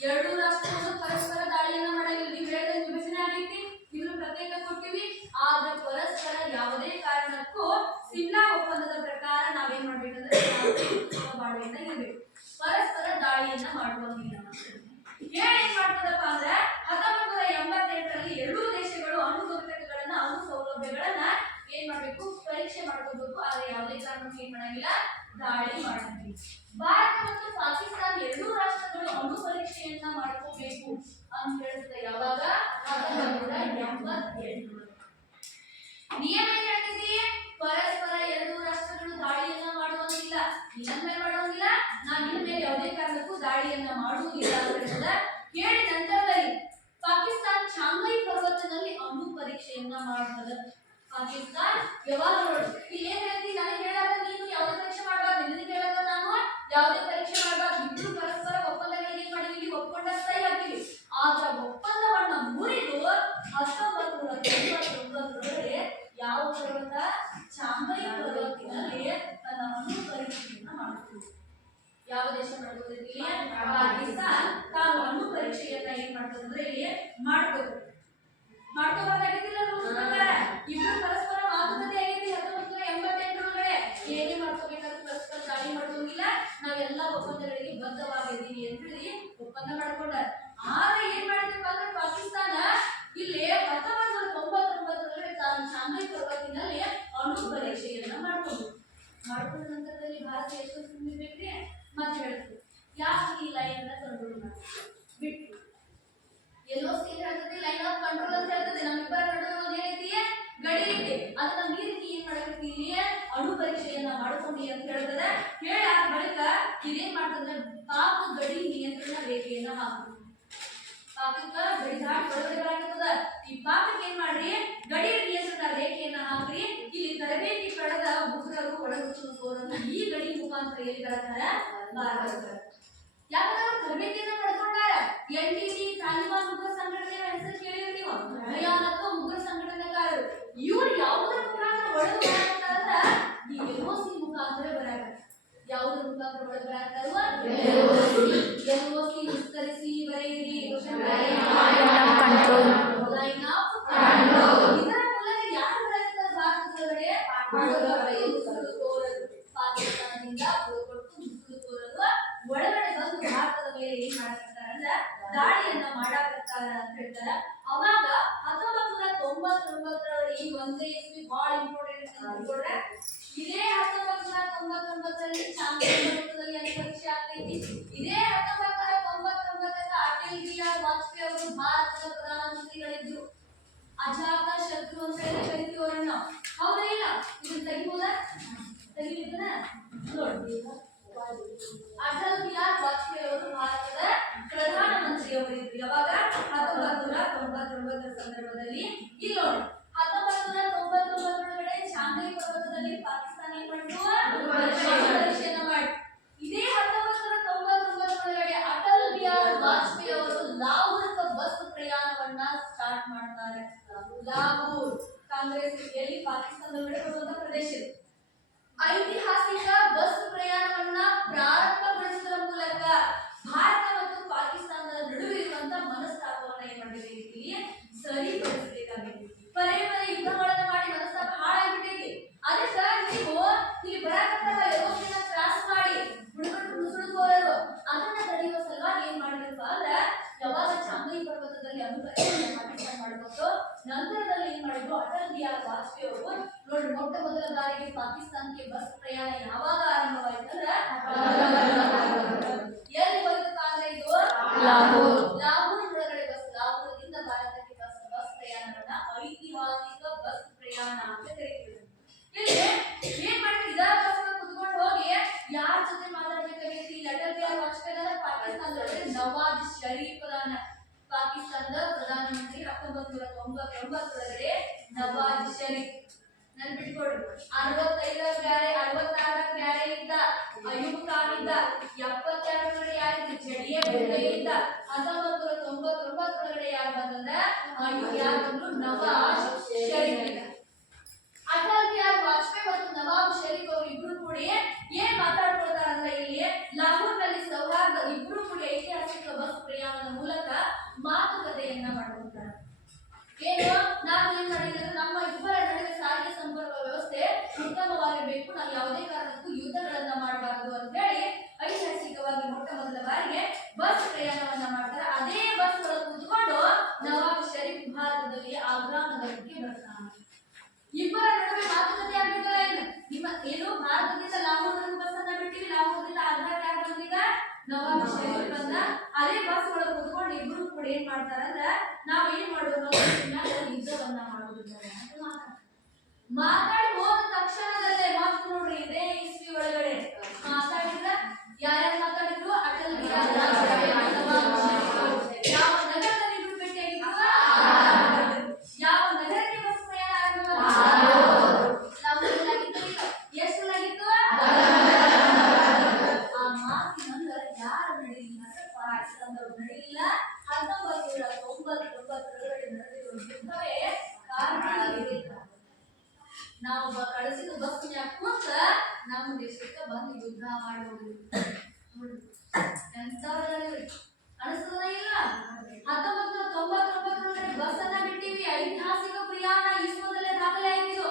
ಎರಡು ರಾಷ್ಟ್ರಗಳು ಪರಸ್ಪರ ದಾಳಿಯನ್ನ ಮಾಡಂಗಿಲ್ಲ. ನೀವು ಹೇಳಿದ ವಿಭಜನೆ ಆಗೈತಿ, ಇನ್ನು ಪ್ರತ್ಯೇಕ ಕೊಟ್ಟಿವಿ, ಆದ್ರೆ ಪರಸ್ಪರ ಯಾವುದೇ ಕಾರಣಕ್ಕೂ ಸಿಮ್ಲಾ ಒಪ್ಪಂದದ ಪ್ರಕಾರ ನಾವೇನ್ ಮಾಡ್ಬೇಕಂದ್ರೆ ಬಾಳೆಯನ್ನ ಇರ್ಬೇಕು, ಪರಸ್ಪರ ದಾಳಿಯನ್ನ ಮಾಡುವಂಗಿಲ್ಲ. ಏನ್ ಮಾಡ್ತದಪ್ಪ ಅಂದ್ರೆ 1988 ಎರಡೂ ದೇಶಗಳು ಅಣು ಘಟಕಗಳನ್ನ ಅಣು ಸೌಲಭ್ಯಗಳನ್ನ ಏನ್ ಮಾಡ್ಬೇಕು, ಪರೀಕ್ಷೆ ಮಾಡ್ಕೋಬೇಕು. ಆದ್ರೆ ಯಾವುದೇ ಕಾರಣಕ್ಕೂ ಏನ್ ಮಾಡಂಗಿಲ್ಲ, ದಾಳಿ ಮಾಡಂಗಿಲ್ಲ. ಭಾರತ ಮತ್ತು ಪಾಕಿಸ್ತಾನ ಎರಡೂ ರಾಷ್ಟ್ರಗಳು ಅಣು ಪರೀಕ್ಷೆಯನ್ನ ಮಾಡ್ಕೋಬೇಕು ಅಂತ ಹೇಳ್ತದೆ. ಯಾವಾಗ? 1988. ನಿಯಮ ಏನ್ ಹೇಳ್ತೈತಿ? ಪರಸ್ಪರ ಎರಡೂ ರಾಷ್ಟ್ರಗಳು ದಾಳಿಯನ್ನ ಮಾಡುವಂಗಿಲ್ಲ. ನಿನ್ನ ಮೇಲೆ ಮಾಡುವಂಗಿಲ್ಲ, ನಾನು ನಿನ್ನ ಮೇಲೆ ಯಾವುದೇ ಕಾರಣಕ್ಕೂ ದಾಳಿಯನ್ನ ಮಾಡುವುದಿಲ್ಲ ಅಂತ ಹೇಳ್ತದೆ. ಹೇಳಿ ನಂತರದಲ್ಲಿ ಪಾಕಿಸ್ತಾನ ಚಾಂಗೈ ಪರ್ವತದಲ್ಲಿ ಅಣು ಪರೀಕ್ಷೆಯನ್ನ ಮಾಡ್ತದೆ. ಪಾಕಿಸ್ತಾನ ಯಾವಾಗ ನೋಡಿ ಇಲ್ಲಿ ಏನ್ ಹೇಳ್ತಿ, ನನಗೆ ಹೇಳಾಗ ನೀನು ಯಾವುದೇ ಪರೀಕ್ಷೆ ಮಾಡಬಾರ್ದು, ನಿನಗೆ ಹೇಳಾಗ ನಾನು ಯಾವುದೇ ಪರೀಕ್ಷೆ ಮಾಡಬಾರ್ದು. ಇಬ್ರು ಪರಸ್ಪರ ಒಪ್ಪಂದಗಳಿಗೆ ಏನ್ ಮಾಡಿದೀವಿ, ಒಪ್ಪಂದ ಸಹಿ ಹಾಕಿವಿ. ಆದ್ರೆ ಒಪ್ಪಂದವನ್ನ ಮುರಿದು 1999 ಯಾವ ಪರ್ವತ, ಚಾಂಗೈ ಪರ್ವತದಲ್ಲಿ ತನ್ನ ಅಣು ಪರೀಕ್ಷೆಯನ್ನ ಮಾಡ್ತೀವಿ. ಯಾವ ದೇಶ ಮಾಡ್ಕೋತೀವಿ? ಪಾಕಿಸ್ತಾನ ತಾನು ಅಣು ಪರೀಕ್ಷೆಯನ್ನ ಏನ್ ಮಾಡ್ತದಂದ್ರೆ ಇಲ್ಲಿ ಮಾಡ್ಕೋಬಾರ್ದಾಗಿದ್ದಿಲ್ಲ. ಇಬ್ರು ಪರಸ್ಪರ ಮಾತುಕತೆ ಆಗೈತಿ 1988 ಏನೇ ಮಾಡ್ಕೋಬೇಕಾದ್ರೂ ಪರಸ್ಪರ ದಾಳಿ ಮಾಡೋಂಗಿಲ್ಲ, ನಾವೆಲ್ಲ ಒಪ್ಪಂದಗಳಿಗೆ ಬದ್ಧವಾಗಿದ್ದೀವಿ ಅಂತ ಹೇಳಿ ಒಪ್ಪಂದ ಮಾಡ್ಕೊಂಡಾರ. ಆದ್ರೆ ಏನ್ ಮಾಡಿದಪ್ಪ ಅಂದ್ರೆ ಪಾಕಿಸ್ತಾನ ಇಲ್ಲಿ 1999 ತಾನು ಚಾಂಗೈ ಪರ್ವತಿನಲ್ಲಿ ಅಣು ಪರೀಕ್ಷೆಯನ್ನ ಮಾಡ್ಕೊಂಡ ನಂತರದಲ್ಲಿ ಭಾರತ ಎಷ್ಟು ತುಂಬಿರ್ಬೇಕ್ರಿ ಮತ್ತೆ ಹೇಳ್ತೀವಿ. ಯಾಕೆ ಈ ಲೈನ್ ಅನ್ನ ಕಂಟ್ರೋಲ್ ಬಿಟ್ಟು ಎಲ್ಲೋ ಸೇರಿ ಹೇಳ್ತದೆ ಲೈನ್ ಆಫ್ ಕಂಟ್ರೋಲ್ ಅಂತ ಹೇಳ್ತದೆ. ನಮ್ಮಿಬ್ಬರ ನಡುವೆ ಒಂದು ಏನೈತಿ, ಗಡಿ ಐತಿ, ಅದನ್ನ ಮೀರಿ ಏನ್ ಮಾಡಬೇಕು, ಇಲ್ಲಿ ಅಣು ಪರೀಕ್ಷೆಯನ್ನ ಮಾಡ್ಕೊಂಡಿ ಅಂತ ಹೇಳ್ತದೆ. ಹೇಳಾದ ಬಳಿಕ ಇದೇನ್ ಮಾಡ್ತಂದ್ರೆ ಪಾಕ್ ಗಡಿ ನಿಯಂತ್ರಣ ರೇಖೆಯನ್ನ ಹಾಕ್ತದೆ. ಪಾಕಕ್ಕ ಗಡಿ ದಾಟ್ ಒಳಗಡೆ ಬರಾಕತ್ತದ. ಈ ಪಾಕಕ್ಕೆ ಏನ್ ಮಾಡ್ರಿ, ಗಡಿ ನಿಯಂತ್ರಣ ರೇಖೆಯನ್ನ ಹಾಕ್ರಿ. ಇಲ್ಲಿ ತರಬೇತಿ ಪಡೆದ ಉಗ್ರರು ಒಳಗುಚ್ಚುಕೋರನ್ನ ಈ ಗಡಿ ಮುಖಾಂತರ ಎಲ್ಲಿ ಬರತಾರ, ಭಾರತ. ಯಾಕಂದ್ರೆ ತರಬೇತಿಯನ್ನ ಪಡ್ಕೊಂಡಾರ. NTT ತಾಲಿಬಾನ್ ಉಗ್ರ ಸಂಘಟನೆಯ ಹೆಸರು ಕೇಳಿರಿ ನೀವು, ಭಯಾನಕ ಉಗ್ರ ಸಂಘಟನೆಗಾರರು. ಇವ್ರು ಯಾವುದರ ಮುಖಾಂತರ ಒಳಗೆ ಬರಾಕತ್ತಾರ, ಈ LOC ಮುಖಾಂತರ ಬರಾಕತ್ತಾರ. ಯಾವುದ್ರ ಮುಖಾಂತರ ಒಳಗೆ ಬರಾಕತ್ತಾರ, LOC ವಿಸ್ತರಿಸಿ ಬರೆಯಿರಿ, ಕಂಟ್ರೋಲ್ ಲೈನ್ ಆಫ್ ಕಂಟ್ರೋಲ್. ಇದರ ಮೂಲಕ ಯಾರು ಬರಾಕತ್ತಾರ ಭಾರತದೊಳಗಡೆ, ಪಾಕಿಸ್ತಾನದಿಂದ ಒಳಗಡೆ ಬಂದು ಭಾರತದ ಮೇಲೆ ಏನ್ ಮಾಡಕತ್ತಾರ ಅಂದ್ರೆ ದಾಳಿಯನ್ನ ಮಾಡಕತ್ತಾರ ಅಂತ ಹೇಳ್ತಾರ. ಅವಾಗ 1999 ಈ ಒಂದೇ ಇಸ್ವಿ ಬಹಳ ಇಂಪಾರ್ಟೆಂಟ್ ಅಂತ ತಿಳ್ಕೊಂಡ್ರೆ, ಇದೇ 1999 ಚಾಂಗೈ ಪರ್ವತದಲ್ಲಿ ಅಣು ಪರೀಕ್ಷೆ ಆಗ್ತೈತಿ. ಇದೇ 1999 ಅಟಲ್ ಬಿಹಾರಿ ವಾಜಪೇಯಿ ಅವರು ಭಾರತದ ಪ್ರಧಾನಮಂತ್ರಿಗಳಿದ್ರು. ಅಜಾತ ಶತ್ರು ಅಂತ ಹೇಳಿ ಕರಿತೀವಿ ಅವರನ್ನ, ಹೌದಾ ಇಲ್ಲ? ಇದನ್ನ ತೆಗಿಬೋದಾ, ತೆಗಿಲಿದ್ದನ ನೋಡಿ. ಅಟಲ್ ಬಿಹಾರಿ ವಾಜಪೇಯಿ ಅವರು ಭಾರತದ ಪ್ರಧಾನಮಂತ್ರಿಯವರಿದ್ರು. ಯಾವಾಗ? 1999 ಸಂದರ್ಭದಲ್ಲಿ. ಇಲ್ಲಿ ನೋಡಿ 1999 ಚಾಂಗೈ ಪರ್ವತದಲ್ಲಿ ಪಾಕಿಸ್ತಾನ ಏನ್ ಮಾಡಿತು, ಪರೀಕ್ಷೆಯನ್ನ ಮಾಡಿ. ಇದೇ 1999 ಅಟಲ್ ಬಿಹಾರಿ ವಾಜಪೇಯಿ ಅವರು ಲಾಹೋರ್ಗೆ ಬಸ್ ಪ್ರಯಾಣವನ್ನ ಸ್ಟಾರ್ಟ್ ಮಾಡ್ತಾರೆ. ಲಾಹೋರ್ ಕಾಂಗ್ರೆಸ್ ಎಲ್ಲಿ ಪಾಕಿಸ್ತಾನದೊಳಗಡೆ ಬರುವಂತ ಪ್ರದೇಶ. ಐತಿಹಾಸಿಕ ಬಸ್ ಪ್ರಯಾಣವನ್ನ ಪ್ರಾರಂಭಗೊಳಿಸುವ ಮೂಲಕ ಭಾರತ ಮತ್ತು ಪಾಕಿಸ್ತಾನದ ನಡುವೆ ಇರುವಂತಹ ಮನಸ್ತಾಪವನ್ನ ಏನ್ ಮಾಡಬೇಕಾಗಿತ್ತು, ಸರಿಪಡಿಸಬೇಕಾಗಿತ್ತು. ಪದೇ ಯುದ್ಧಗಳನ್ನ ಮಾಡಿ ಮನಸ್ತಾಪ ಹಾಳಾಗ್ಬಿಟ್ಟೈತಿ. ಅದಕ್ಕ ನೀವು ಇಲ್ಲಿ ಬರಾಕತ್ತಾರ LOCನ ಕ್ರಾಸ್ ಮಾಡಿ ನುಸುಳುಕೋರರು ಅದನ್ನ ತಡೆಯುವ ಸಲುವಾಗಿ ಏನ್ ಮಾಡಿದ್ರಪ್ಪ ಅಂದ್ರೆ, ಯಾವಾಗ ಚಾಂಗೈ ಪರ್ವತದಲ್ಲಿ ಅಣು ಪರೀಕ್ಷೆಯನ್ನ ಪಾಕಿಸ್ತಾನ ಮಾಡಬೇಕು, ನಂತರದಲ್ಲಿ ಏನ್ ಮಾಡಿದ್ರು ಅಟಲ್ ಬಿಹಾರಿ ವಾಜಪೇಯಿ ಅವರು ನೋಡಿ, ಮೊಟ್ಟ ಮೊದಲ ಬಾರಿಗೆ ಪಾಕಿಸ್ತಾನಕ್ಕೆ ಬಸ್ ಪ್ರಯಾಣ ಯಾವಾಗ ಆರಂಭವಾಯ್ತಂದ್ರ ಎಲ್ಲಿ ಹೋಯ್ತಪ್ಪ ಅಂದ್ರೆ ಇದು ಲಾಹೋರ್. ಲಾಹೋರ್ ಒಳಗಡೆ ಲಾಹೋರ್ದಿಂದ ಭಾರತಕ್ಕೆ ಬಸ್ ಪ್ರಯಾಣವನ್ನ ಐತಿಹಾಸಿಕ ಬಸ್ ಪ್ರಯಾಣ ಅಂತ ಕರೀತೀವಿ. ಇಲ್ಲಿ ಏನ್ ಮಾಡ್ತೀವಿ, ಇದ ಬಸ್ ಕುತ್ಕೊಂಡು ಹೋಗಿ ಯಾರ ಜೊತೆ ಮಾತಾಡ್ಬೇಕಾಗೈತಿ, ಅಟಲ್ ಬಿಹಾರಿ ವಾಜಪೇಯಿ ಪಾಕಿಸ್ತಾನದೊಳಗೆ ನವಾಜ್ ಶರೀಫ್ ಪಾಕಿಸ್ತಾನದ ಪ್ರಧಾನಮಂತ್ರಿ 1999 ನವಾಜ್ ಶರೀಫ್ ನೆನ್ಪಿಟ್ಕೊಡ್ರಿ. 65 ಬ್ಯಾರೆ 66 ಬ್ಯಾರೆ ಇದ್ದ ಅಯೂಬ್ ಖಾನ್ ಇದ್ದ, 72 ಯಾರಿದ್ರು ಜಡಿಯೇ ಇದ್ದ. 1999 ಯಾರು ಬಂದಂದ್ರೆ ಇವ್ರು ಯಾರು ನವಾಜ್ ಶರೀಫ್. ಅಟಲ್ ಬಿಹಾರಿ ವಾಜಪೇಯಿ ಮತ್ತು ನವಾಬ್ ಶರೀಫ್ ಅವರು ಇಬ್ರು ಕೂಡಿ ಏನ್ ಮಾತಾಡ್ಕೊಳ್ತಾರ ಅಂದ್ರೆ ಇಲ್ಲಿ ಲಾಹೋರ್ನಲ್ಲಿ ಸೌಹಾರ್ದ ಇಬ್ರು ಕೂಡಿ ಐತಿಹಾಸಿಕ ಬಸ್ ಪ್ರಯಾಣದ ಮೂಲಕ ಮಾತುಕತೆಯನ್ನ ಮಾಡ್ಕೊಳ್ತಾರೆ. ಏನು ನಾವು ಏನ್ ಮಾಡಿದ್ರೆ ನಮ್ಮ ಇಬ್ಬರ ನಡುವೆ ಸಾರಿಗೆ ಸಂಪರ್ಕ ವ್ಯವಸ್ಥೆ ಉತ್ತಮವಾಗಿರಬೇಕು, ನಾವು ಯಾವುದೇ ಕಾರಣಕ್ಕೂ ಯುದ್ಧಗಳನ್ನ ಮಾಡಬಾರದು ಅಂತ ಹೇಳಿ ಐತಿಹಾಸಿಕವಾಗಿ ಮೊಟ್ಟ ಮೊದಲ ಬಾರಿಗೆ ಬಸ್ ಪ್ರಯಾಣವನ್ನ ಮಾಡ್ತಾರೆ. ಅದೇ ಬಸ್ ಒಳಗೆ ಕೂತ್ಕೊಂಡು ನವಾಬ್ ಶರೀಫ್ ಭಾರತದಲ್ಲಿ ಆಗ್ರಾ ನಗರಕ್ಕೆ ಬರ್ತಾನೆ. ಇಬ್ಬರ ನಡುವೆ ಮಾತುಕತೆ ಆಗ್ಬೇಕಲ್ಲ. ನಿಮ್ಮ ಏನು ಭಾರತದಿಂದ ಲಾಹೋರ್ ಬಸ್ ಅನ್ನ ಬಿಟ್ಟಿವಿ, ಲಾಹೋರ್ದಿಂದ ಆಗ್ರಾಕ್ಕೆ ಯಾರು ಬಂದೀಗ ನವಾಬ್ ಶರೀಫ್ ಬಂದ. ಅದೇ ಬಸ್ ಒಳಗೆ ಕೂತ್ಕೊಂಡು ಇಬ್ರು ಕೂಡ ಏನ್ ಮಾಡ್ತಾರಂದ್ರ ನಾವ್ ಏನ್ ಮಾಡೋದು ಯುದ್ಧವನ್ನ ಮಾಡೋದಿಲ್ಲ ಅಂತ ಮಾತಾಡಿ ಹೋದ ತಕ್ಷಣದಲ್ಲೇ ಮಾತು ನೋಡ್ರಿ. ಇದೇ ಇಸ್ವಿ ಒಳಗಡೆ ಮಾತಾಡಿದ್ರ ಯಾರ್ಯಾರು ಮಾತಾಡಿದ್ರು? ಅಟಲ್ ಬಿಹಾರಿ ವಾಜಪೇಯಿ, ಯಾವ ನಗರದಲ್ಲಿ ಇಬ್ರು ಭೇಟಿಯಾಗಿದ್ರು? ಯಾವ ನಗರಕ್ಕೆ ಬಸ್ ಪ್ರಯಾಣ ಆಗಿತ್ತು? ಎಷ್ಟಲಾಗಿತ್ತು? ಆ ಮಾತಿನಂದ ಯಾರು ನಡೆಯಲಿಲ್ಲ? ನಡೆಯಲಿಲ್ಲ. 1999 ನಡೆದಿರುವ ಯುದ್ಧವೇ ಕಾರಣವಾಗಿದೆ. ನಾವು ಕಳಿಸಿದ ಬಸ್ನ್ಯಾಗ ಕೂತ ನಮ್ಮ ದೇಶಕ್ಕೆ ಬಂದು ಯುದ್ಧ ಮಾಡೋದು ಅನಿಸ್ತದ ಇಲ್ಲ? 1999 ಬಸ್ ಅನ್ನ ಬಿಟ್ಟಿವಿ. ಐತಿಹಾಸಿಕ ಪ್ರಯಾಣ ವಿಶ್ವದಲ್ಲೇ ದಾಖಲೆ ಆಯಿತು.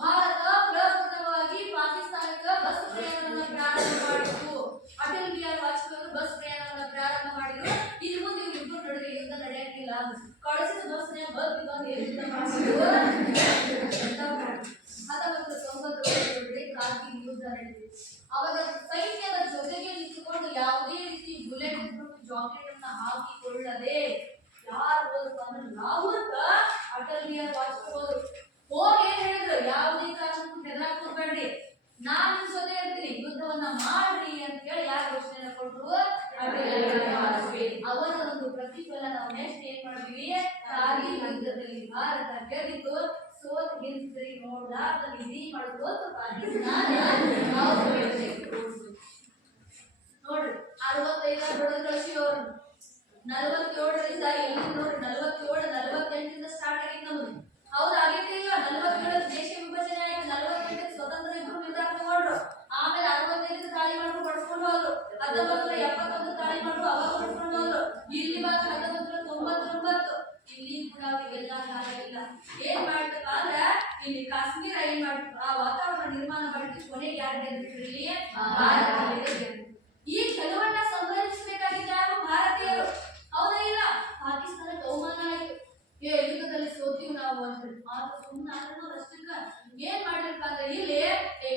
ಭಾರತ ಪ್ರಪ್ರಥಮವಾಗಿ ಪಾಕಿಸ್ತಾನಕ್ಕೆ ಬಸ್ ಪ್ರಯಾಣವನ್ನು ಪ್ರಾರಂಭ ಮಾಡಿತು. ಅಟಲ್ ಬಿಹಾರಿ ವಾಜಪೇಯಿ ಅವರು ಬಸ್ ಪ್ರಯಾಣವನ್ನು ಪ್ರಾರಂಭ ಮಾಡಿದ್ರು. ಇನ್ನು ಮುಂದೆ ಇಬ್ಬರು ನಡುವೆ ಯುದ್ಧ ನಡೆಯಕ್ಕಿಲ್ಲ. ಕಳಿಸಿದ ಬಸ್ನ್ಯಾಗ ಬಂದು ಯುದ್ಧ ಮಾಡಿದ್ರು. 1999 ಕಾರ್ಗಿಲ್ ಯುದ್ಧ ನಡೆದಿದೆ. ಅವಾಗ ಸೈನ್ಯದ ಜೊತೆಗೆ ನಿಂತುಕೊಂಡು ಯಾವುದೇ ರೀತಿ ಬುಲೆಟ್ ಪ್ರೂಫ್ ಜಾಕೆಟ್ ಅನ್ನ ಹಾಕಿಕೊಳ್ಳದೆ ಯಾರು ಹೋದ್ರು ಅಂದ್ರೆ ಲಾಹೋರ್ಕ ಅಟಲ್ ಬಿಹಾರಿ ವಾಜಪೇಯಿ ಹೋದ್ರು. ಹೋಗಿ ಏನ್ ಹೇಳಿದ್ರು? ಯಾವುದೇ ಕಾರಣಕ್ಕೂ ಹೆದರಾಕ್ ಹೋಗ್ಬೇಡ್ರಿ, ನಾನ್ ನಿಮ್ ಜೊತೆ ಇರ್ತೀನಿ, ಯುದ್ಧವನ್ನ ಮಾಡ್ರಿ ಅಂತ ಹೇಳಿ ಯಾರು ಘೋಷಣೆ ಕೊಟ್ರು? ಅಟಲ್ ಬಿಹಾರಿ ವಾಜಪೇಯಿ. ಅವರ ಒಂದು ಪ್ರತಿಫಲ ನಾವು ನೆಕ್ಸ್ಟ್ ಏನ್ ಮಾಡಿದ್ವಿ? ಕಾರ್ಗಿಲ್ ಯುದ್ಧದಲ್ಲಿ ಭಾರತ ಗೆದ್ದಿತ್ತು. ಸೋತ್ ಗೆಲ್ಸಿದ್ರಿ ನೋಡ್ಲಾರ್ದ ನಿಧಿ ಮಾಡ್ಕೋತ ಪಾಕಿಸ್ತಾನ ನೋಡ್ರಿ 65 ಹೊಡೆದು ಕಳಿಸಿವ್ರು. 47ರಿಂದ ಎಲ್ಲಿ ನೋಡ್ರಿ 47 48ರಿಂದ ಸ್ಟಾರ್ಟ್ ಆಗಿತ್ತು ನಮ್ದು. ಹೌದು ಆಗೈತೆ ಇಲ್ಲ? 47 ದೇಶ ವಿಭಜನೆ ಆಯ್ತು. 48 ಸ್ವತಂತ್ರ ಇಬ್ರು ನಿರ್ಧಾರ ತಗೊಂಡ್ರು. ಆಮೇಲೆ 65 ತಾಳಿ ಮಾಡ್ರು ಪಡಿಸ್ಕೊಂಡು ಹೋದ್ರು. 1971 ತಾಳಿ ಮಾಡ್ರು ಅವಾಗ ಪಡಿಸ್ಕೊಂಡು ಹೋದ್ರು. ಇಲ್ಲಿ ಬಂದು 1999 ಇಲ್ಲಿ ಕೂಡ ಅವರಿಗೆಲ್ಲ ಆಗಿಲ್ಲ. ಏನ್ ಮಾಡ್ತಪ್ಪ ಅಂದ್ರೆ ಇಲ್ಲಿ ಕಾಶ್ಮೀರ ಏನ್ ಮಾಡ್ತು? ಆ ವಾತಾವರಣ ನಿರ್ಮಾಣ ಮಾಡಿದ್ದು ಕೊನೆಗೆ ಯಾರು ಗೆದ್ಬಿಟ್ರು? ಇಲ್ಲಿ ಭಾರತೀಯರೇ ಗೆದ್ರು. ಈ ಕೆಲವನ್ನ ಸಂಭರಿಸಬೇಕಾಗಿದ್ದ ಯಾರು? ಭಾರತೀಯರು. ಹೌದಾ ಇಲ್ಲ? ಪಾಕಿಸ್ತಾನಕ್ಕೆ ಅವಮಾನ ಆಯ್ತು. ಯುದ್ಧದಲ್ಲಿ ಸೋತೀವಿ ನಾವು ಅಂತ ಸುಮ್ಮನೆ ಅಷ್ಟಕ್ಕ ಏನ್ ಮಾಡಿರಪ್ಪ ಅಂದ್ರೆ ಇಲ್ಲಿ